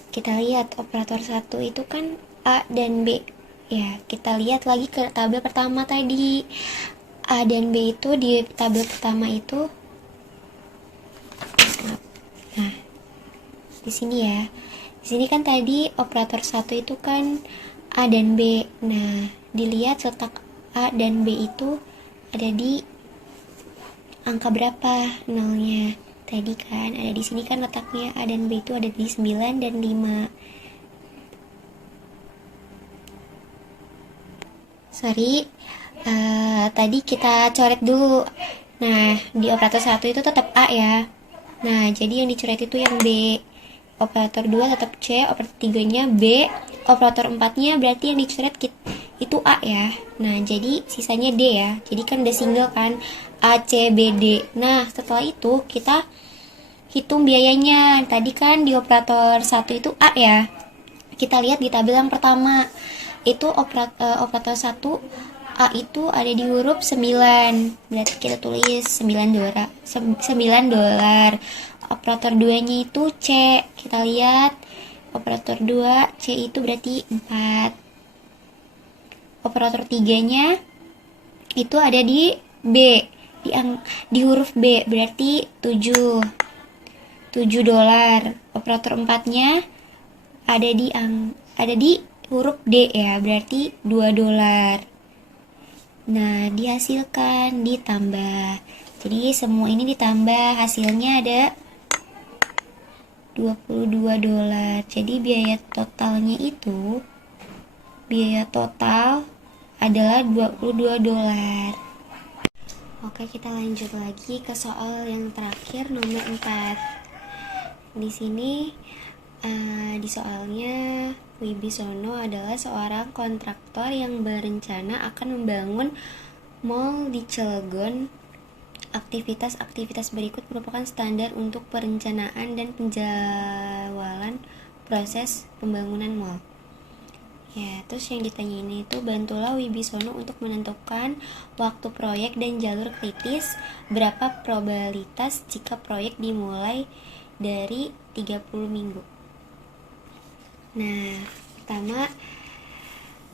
kita lihat operator 1 itu kan A dan B. Ya, kita lihat lagi ke tabel pertama tadi. A dan B itu di tabel pertama itu. Nah, di sini ya. Di sini kan tadi operator 1 itu kan A dan B. Nah, dilihat letak A dan B itu ada di angka berapa nolnya. Tadi kan ada di sini kan letaknya A dan B itu ada di 9 dan 5. Sorry, tadi kita coret dulu. Nah, di operator 1 itu tetap A ya. Nah, jadi yang dicoret itu yang B. Operator 2 tetap C, operator 3-nya B, operator 4-nya berarti yang dicoret itu A ya. Nah, jadi sisanya D ya. Jadi kan udah single kan A, C, B, D. Nah, setelah itu kita hitung biayanya. Tadi kan di operator 1 itu A ya. Kita lihat di tabel yang pertama. Itu operator 1 A itu ada di huruf 9. Berarti kita tulis $9. Operator 2-nya itu C. Kita lihat operator 2 C itu berarti 4. Operator 3-nya itu ada di B. Di huruf B berarti $7. Operator 4-nya ada di huruf D ya, berarti $2. Nah, dihasilkan, ditambah. Jadi semua ini ditambah, hasilnya ada $22. Jadi biaya total adalah $22. Oke, kita lanjut lagi ke soal yang terakhir nomor 4. Di sini di soalnya Wibisono adalah seorang kontraktor yang berencana akan membangun mall di Cilegon. Aktivitas-aktivitas berikut merupakan standar untuk perencanaan dan penjawalan proses pembangunan mall. Ya, terus yang ditanyain itu, bantulah Wibisono untuk menentukan waktu proyek dan jalur kritis. Berapa probabilitas jika proyek dimulai dari 30 minggu? Nah,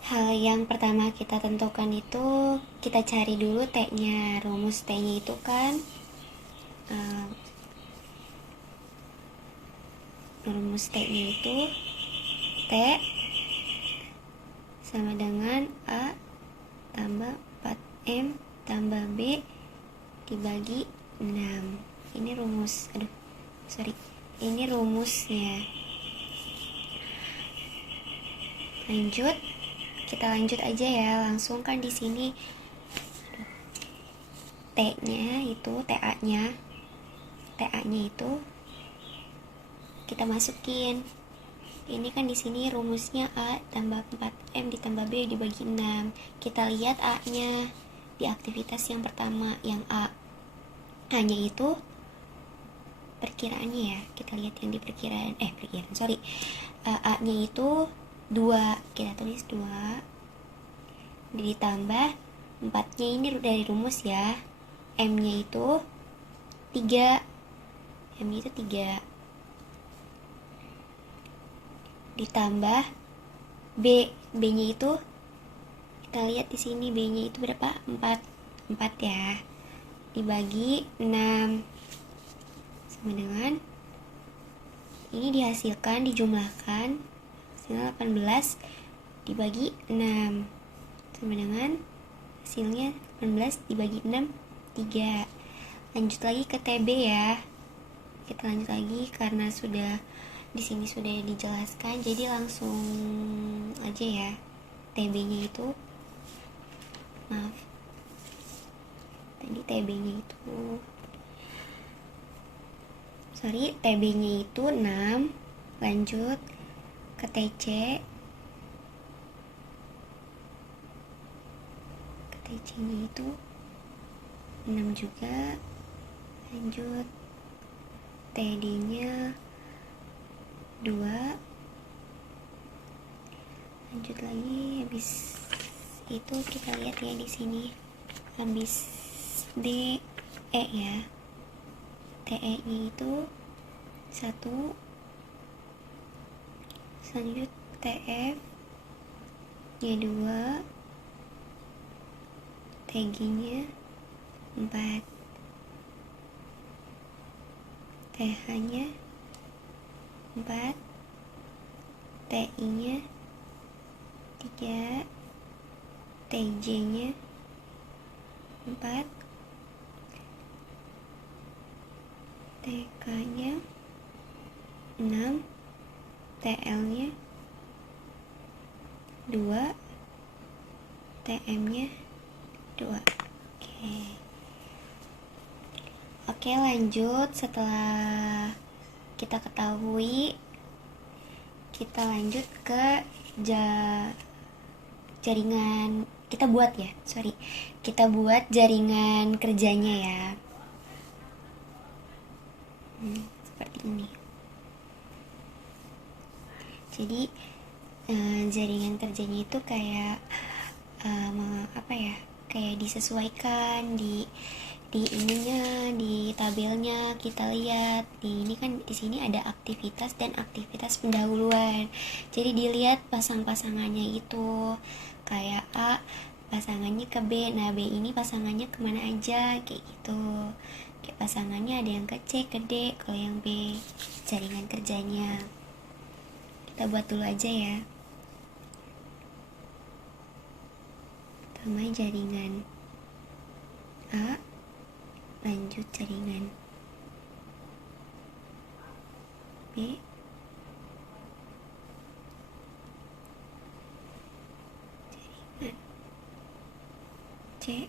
hal yang pertama kita tentukan itu, kita cari dulu T-nya. Rumus T-nya itu kan rumus T-nya itu T sama dengan A tambah 4M tambah B dibagi 6. Ini rumusnya. Kita lanjut aja ya, langsung kan di sini T-nya itu TA-nya itu kita masukin. Ini kan di sini rumusnya A tambah 4M ditambah B dibagi 6. Kita lihat A-nya di aktivitas yang pertama, yang A-nya itu perkiraannya ya. Kita lihat yang di A-nya itu 2, kita tulis 2 ditambah 4-nya ini dari rumus ya, M-nya itu 3 ditambah B-nya itu kita lihat di sini, B-nya itu berapa? 4 ya, dibagi 6 sama dengan ini dihasilkan, dijumlahkan, hasilnya 18 dibagi 6 sama dengan hasilnya 18 dibagi 6 3. Lanjut lagi ke TB ya. Kita lanjut lagi karena sudah di sini sudah dijelaskan, jadi langsung aja ya. TB-nya itu tadi TB-nya itu 6. Lanjut ke TC. TC-nya itu 6 juga. Lanjut TD-nya 2. Lanjut lagi, habis itu kita lihat ya di sini. Habis DE ya. TE-nya itu 1. Lanjut TF-nya 2. TG-nya 4. TH-nya 4. TI-nya 3. TJ-nya 4. TK-nya 6. TL-nya 2. TM-nya 2. Oke, lanjut. Setelah kita ketahui, kita lanjut ke jaringan. Kita buat jaringan kerjanya ya. Seperti ini. Jadi jaringan kerjanya itu kayak kayak disesuaikan di ininya, di tabelnya. Kita lihat ini kan di sini ada aktivitas dan aktivitas pendahuluan. Jadi dilihat pasang-pasangannya itu kayak A pasangannya ke B. Nah, B ini pasangannya kemana aja, kayak gitu. Kayak pasangannya ada yang ke C, ke D. Kalau yang B jaringan kerjanya. Kita buat dulu aja ya. Pertama jaringan A, lanjut jaringan B, jaringan C,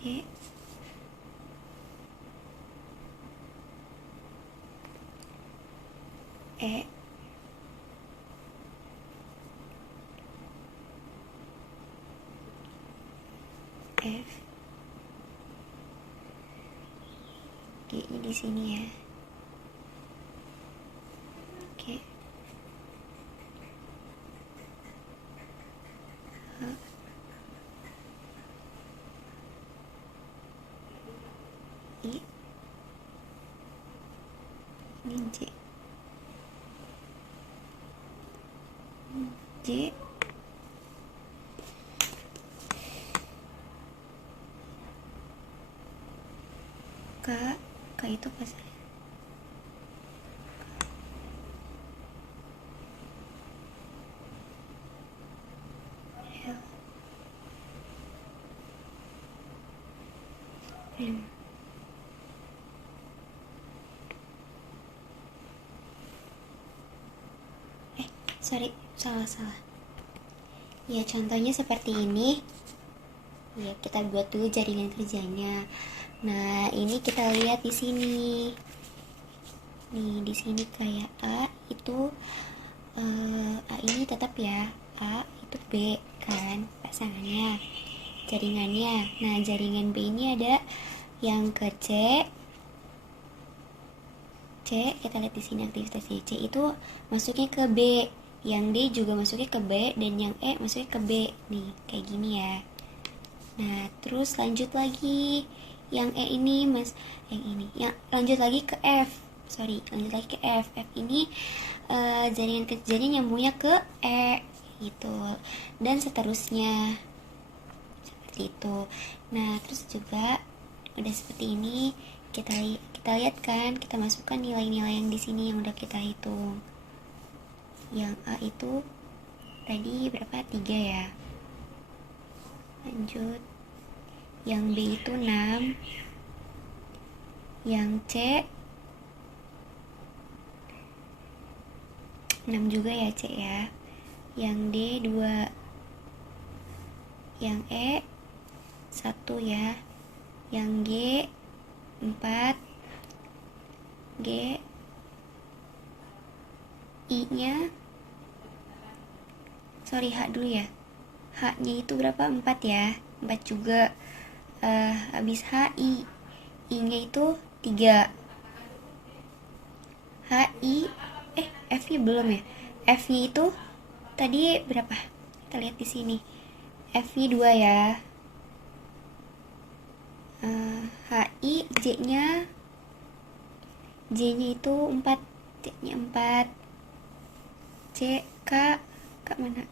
D, E, F, G-nya di sini ya. Oke. H, I, ini J, J, K itu pas L, M, salah ya. Contohnya seperti ini ya. Kita buat dulu jaringan kerjanya. Nah, ini kita lihat di sini nih, di sini kayak A itu A ini tetap ya, A itu B kan pasangannya, jaringannya. Nah, jaringan B ini ada yang ke C, kita lihat di sini aktivitas C itu masuknya ke B, yang D juga masuknya ke B, dan yang E masuknya ke B nih, kayak gini ya. Nah, terus lanjut lagi yang E ini lanjut lagi ke F. F ini jaringan kerjanya nyambungnya ke E gitu, dan seterusnya seperti itu. Nah, terus juga udah seperti ini, kita lihat kan, kita masukkan nilai-nilai yang di sini yang udah kita hitung. Yang A itu tadi berapa? 3 ya. Lanjut. Yang B itu 6. Yang C 6 juga ya, C ya. Yang D 2. Yang E 1 ya. Yang G 4. G I-nya H dulu ya. H-nya itu berapa? 4 ya. 4 juga. Habis H, I-nya itu 3. F-nya belum ya. F-nya itu tadi berapa? Kita lihat di sini. F-nya 2 ya. HI, J-nya itu 4. J-nya 4. C, K mana?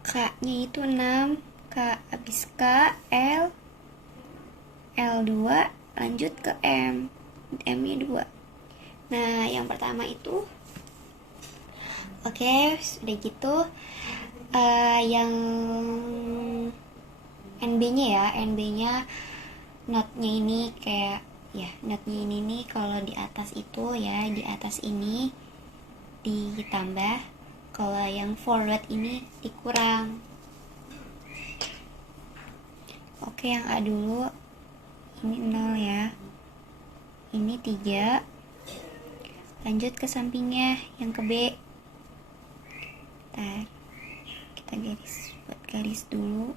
K-nya itu 6. K habis K, L2, lanjut ke M. M-nya 2. Nah, yang pertama itu oke, sudah gitu. Yang NB-nya ya, NB-nya notnya ini kayak ya, notnya ini nih kalau di atas itu ya, di atas ini ditambah, kalau yang forward ini dikurang. Oke, yang A dulu, ini 0 ya, ini 3. Lanjut ke sampingnya, yang ke B. Ntar kita buat garis dulu.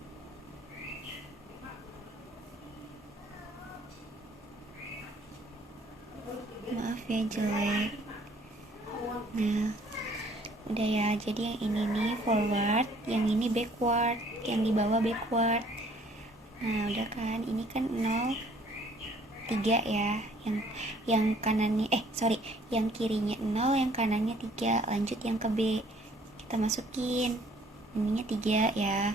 Maaf ya jelek. Nah, udah ya, jadi yang ini nih forward, yang ini backward, yang di bawah backward. Nah, udah kan, ini kan 0, 3 ya, yang kanannya yang kirinya 0, yang kanannya 3. Lanjut yang ke B, kita masukin ininya 3 ya.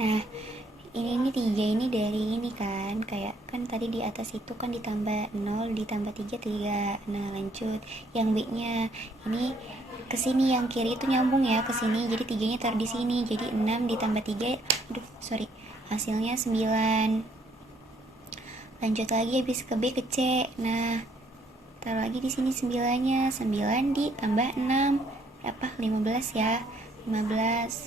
Nah, ini 3 ini dari ini kan, kayak kan tadi di atas itu kan ditambah 0 ditambah 3. Nah, lanjut yang B nya ini kesini, yang kiri itu nyambung ya ke sini, jadi 3 nya taruh di sini, jadi 6 ditambah 3, hasilnya 9. Lanjut lagi habis ke B ke C. Nah, taruh lagi di sini 9 nya, 9 ditambah 6 berapa? 15 ya, 15.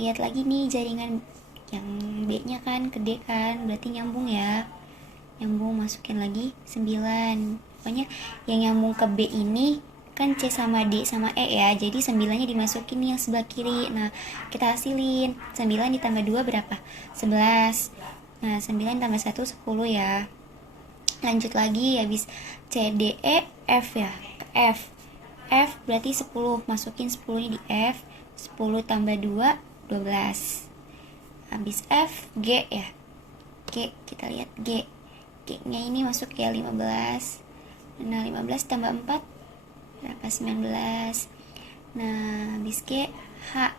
Lihat lagi nih jaringan yang B nya kan ke D kan, berarti nyambung ya, nyambung, masukin lagi 9. Pokoknya yang nyambung ke B ini kan C sama D sama E ya, jadi 9 nya dimasukin yang sebelah kiri. Nah, kita hasilin 9 ditambah 2 berapa? 11. Nah, 9 tambah 1 10 ya. Lanjut lagi habis C D E F ya, F berarti 10, masukin 10 nya di F. 10 tambah 2 12. Habis F G ya, G, kita lihat G nya ini masuk ya 15. Nah, 15 tambah 4 berapa? 19. Nah, habis G H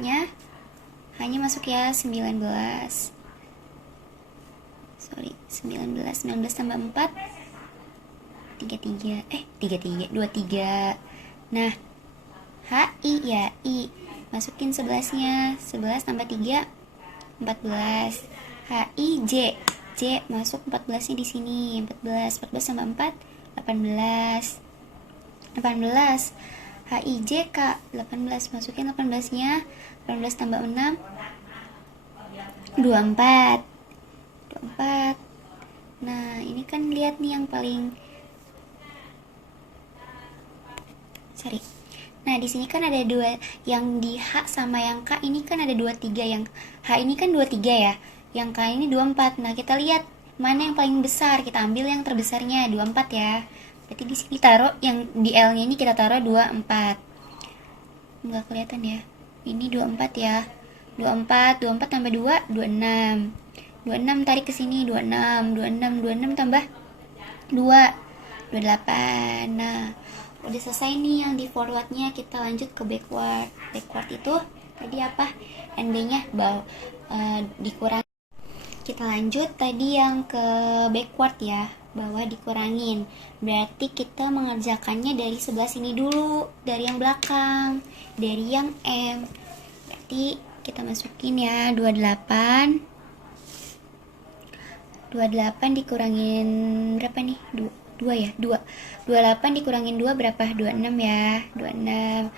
nya masuk ya 19. 19 tambah 4 23. Nah, HI ya, I masukin 11 nya, 11 tambah 3 14. HI J masuk 14 nya di sini, 14 tambah 4 18. HI J K 18, masukin 18 nya, 18 tambah 6 24. Nah, ini kan lihat nih yang paling Nah, di sini kan ada 2, yang di H sama yang K ini kan ada 23, yang H ini kan 23 ya, yang K ini 24. Nah, kita lihat mana yang paling besar, kita ambil yang terbesarnya 24 ya. Berarti di sini taruh yang di L-nya ini kita taruh 24. Enggak kelihatan ya. Ini 24 ya. 24 tambah 2 26. 26 tarik ke sini 26 tambah 2 28. Nah, Udah selesai nih yang di forwardnya, kita lanjut ke backward. Backward itu tadi apa? NB nya dikurang. Kita lanjut tadi yang ke backward ya, bawah dikurangin. Berarti kita mengerjakannya dari sebelah sini dulu, dari yang belakang, dari yang M. Berarti kita masukin ya 28 dikurangin berapa nih? 2 ya? 2. 28 dikurangin 2 berapa? 26 ya. 26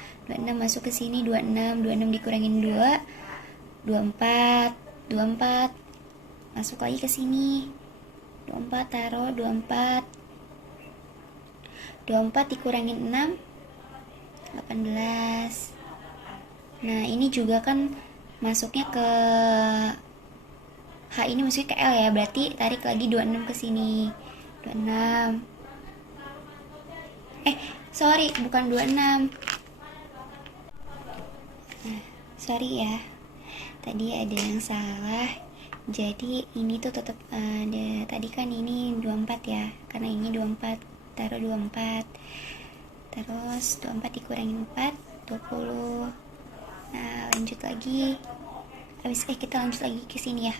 masuk ke sini 26 dikurangin 2 24 masuk lagi ke sini 24 taruh 24 dikurangin 6 18. Nah ini juga kan masuknya ke H, ini masuknya ke L ya, berarti tarik lagi 26 ke sini 26. Sorry, bukan 26. Sorry ya, tadi ada yang salah. Jadi ini tuh tetap ada, tadi kan ini 24 ya, karena ini 24, taruh 24, terus 24 dikurangin 4 20. Nah lanjut lagi, kita lanjut lagi ke sini ya.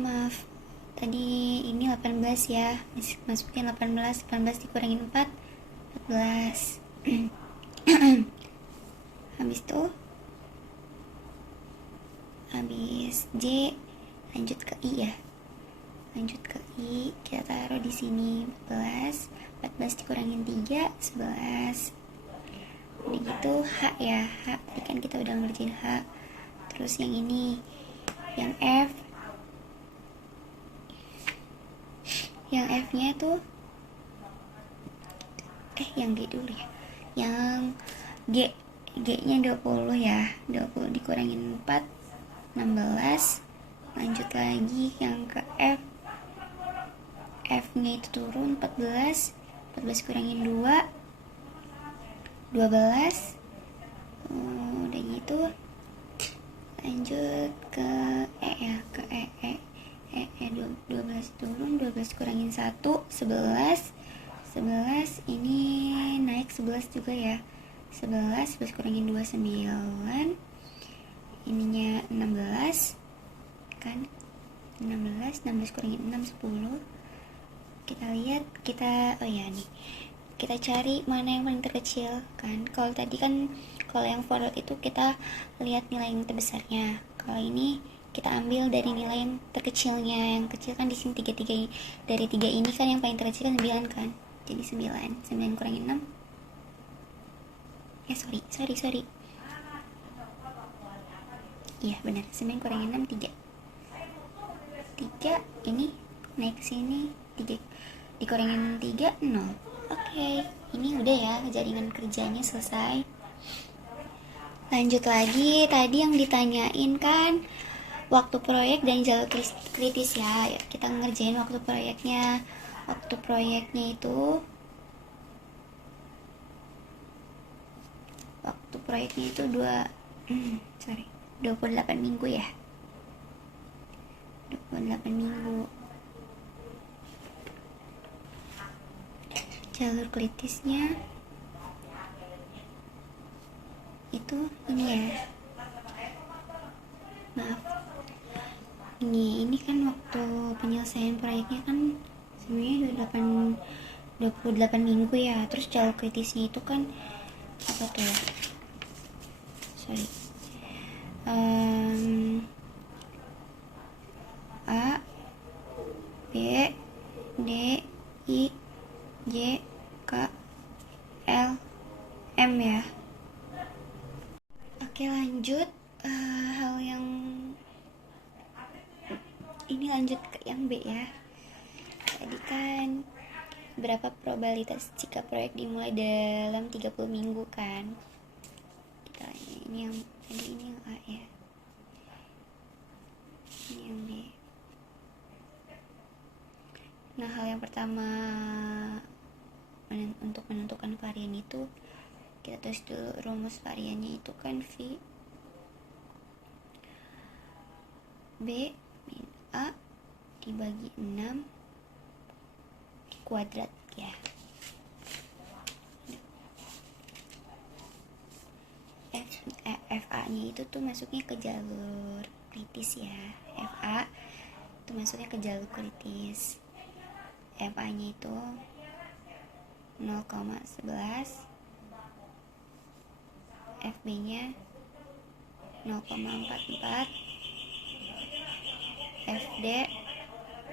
Maaf, tadi ini 18 ya, masukin 18 dikurangin 4 14. Habis J lanjut ke I ya, kita taruh di sini 14 dikurangin 3 11. Udah gitu H ya, tadi kan kita udah ngerjain H. Terus yang ini, yang F nya tuh yang G dulu ya, yang G nya 20 ya, 20 dikurangin 4 16. Lanjut lagi yang ke F nya itu turun 14 kurangin 2 12. Udah gitu lanjut ke E ya, ke E 12 turun, 12 kurangin 1 11. Ini naik 11 juga ya, 11 kurangin 2 9. Ininya 16 kan, 16 kurangin 6 10. Kita lihat, nih kita cari mana yang paling terkecil kan. Kalau tadi kan, kalau yang forward itu kita lihat nilai yang terbesarnya, kalau ini kita ambil dari nilai yang terkecilnya. Yang kecil kan di sini 3 dari 3 ini kan yang paling terkecil kan 9 kan, jadi 9 kurangin 6 sorry iya benar, 9 kurangin 6 3 ini naik ke sini 3 dikurangin 3 0. Oke, ini udah ya, jaringan kerjanya selesai. Lanjut lagi, tadi yang ditanyain kan waktu proyek dan jalur kritis ya. Kita ngerjain waktu proyeknya. Waktu proyeknya itu 28 minggu ya. 28 minggu. Jalur kritisnya itu ini ya. Maaf. Ini kan waktu penyelesaian proyeknya kan sebenarnya 28 minggu ya. Terus jalur kritisnya itu kan apa tuh? Sorry. A B D I J K L M ya. Oke lanjut, hal yang ini lanjut ke yang B ya. Tadi kan berapa probabilitas jika proyek dimulai dalam 30 minggu kan. Kita ini yang tadi, ini yang A ya. Ini yang B. Nah, hal yang pertama untuk menentukan varian itu, kita tulis dulu rumus variannya itu kan V B min A dibagi 6 kuadrat ya. FA nya itu tuh masuknya ke jalur kritis ya. FA itu masuknya ke jalur kritis. FA nya itu 0,11, FB nya 0,44, FD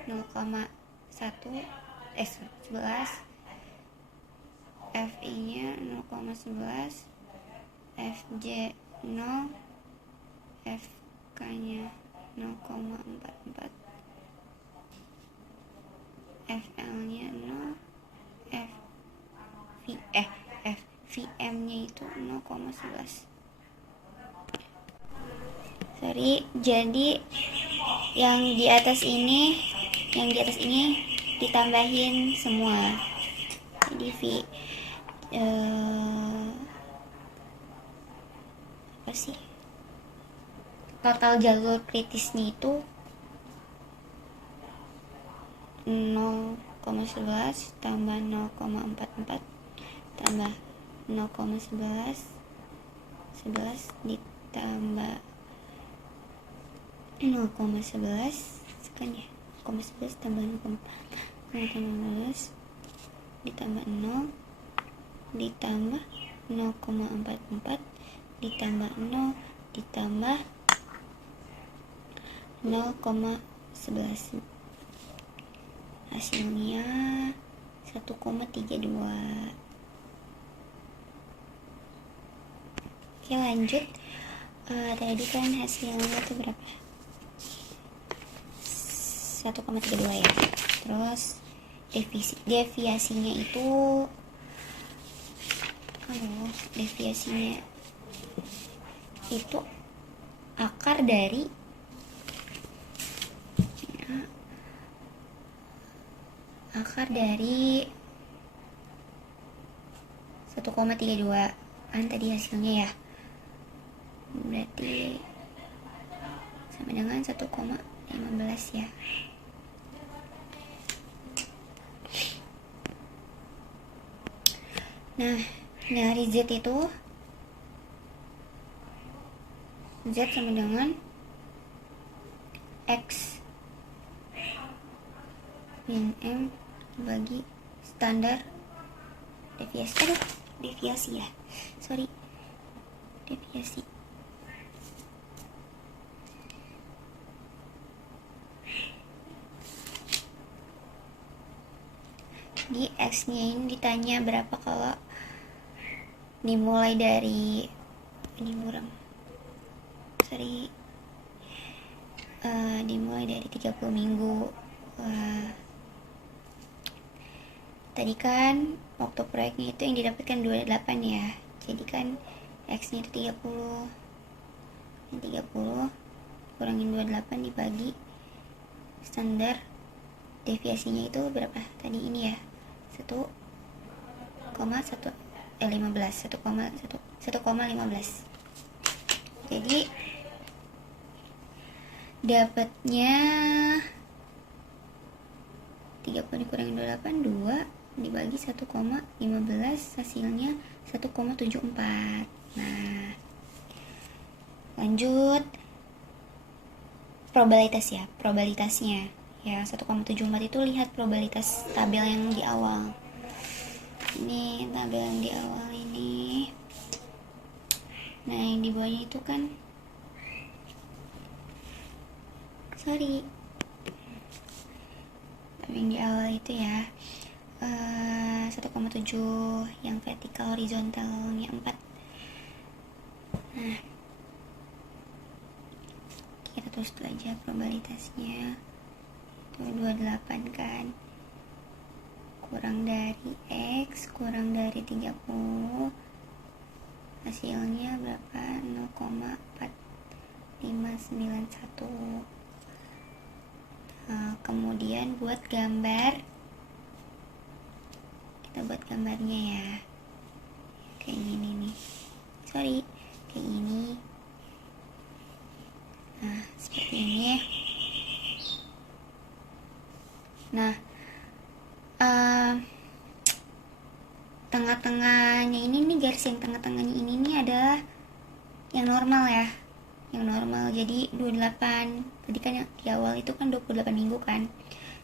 0,11, FI nya 0,11, FJ 0, FK nya 0,44, FL nya 0, FVM nya itu 0,11. Sorry, jadi yang di atas ini ditambahin semua. Jadi apa sih? Total jalur kritisnya itu 0,11 tambah 0,44 tambah 0,11 ditambah 0,11 kan ya, 0,11 tambah 0,11 ditambah 0 ditambah 0,44 ditambah 0 ditambah 0,11, hasilnya 1,32. Oke, lanjut. Tadi kan hasilnya tuh berapa? 1,32 ya. Terus deviasinya itu akar dari 1,32 kan tadi hasilnya ya, berarti sama dengan 1,15 ya. Nah, dari Z itu Z sama dengan X min M bagi standar deviasi. Deviasi. Di X nya ini ditanya berapa kalau dimulai dari dimulai dari 30 minggu. Tadi kan waktu proyeknya itu yang didapatkan 28 ya, jadi kan X nya itu 30, 30 kurangin 28 dibagi standar deviasinya itu berapa tadi ini ya, 1,15. Jadi dapatnya 30 dikurangin 28, 2 dibagi 1,15, hasilnya 1,74. Nah, lanjut probabilitasnya ya. 1,74 itu lihat probabilitas tabel yang di awal. Ini tabel yang di awal ini. Nah, yang di bawahnya itu kan tabel yang di awal itu ya, 1,7, yang vertikal horizontalnya 4. Nah, kita terus belajar probabilitasnya itu 28 kan, kurang dari X kurang dari 30, hasilnya berapa? 0,4591. Kemudian buat gambar, kita buat gambarnya ya, kayak gini nih, kayak gini. Nah, seperti ini. Nah, tengah-tengahnya ini nih, garis yang tengah-tengahnya ini nih adalah yang normal ya, yang normal. Jadi 28, tadi kan yang di awal itu kan 28 minggu kan,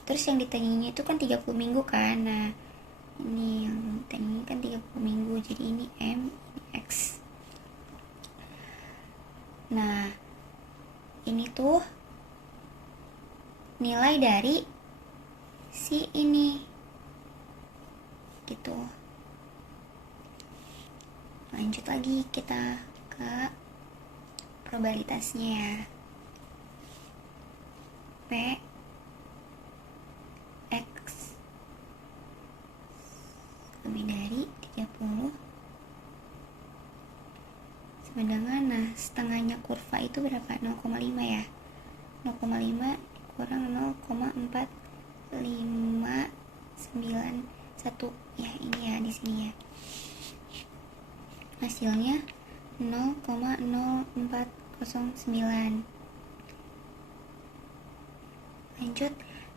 terus yang ditanyanya itu kan 30 minggu kan. Nah ini yang ditanyanya kan 30 minggu, jadi ini M, ini X. Nah ini tuh nilai dari si ini gitu. Lanjut lagi kita ke probabilitasnya ya. P X lebih dari 30, sedangkan nah setengahnya kurva itu berapa? 0,5 ya. 0,5 kurang 0,4591 ya, ini ya di sini ya. Hasilnya 0,0409. Lanjut,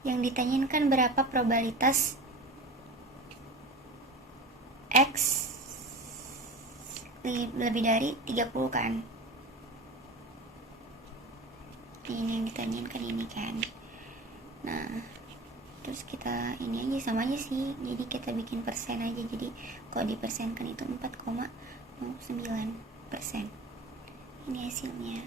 yang ditanyakan kan berapa probabilitas X lebih dari 30 kan. Ini yang ditanyakan kan ini kan. Nah terus kita ini aja, sama aja sih, jadi kita bikin persen aja. Jadi kalau dipersenkan itu 4,09%. Ini hasilnya.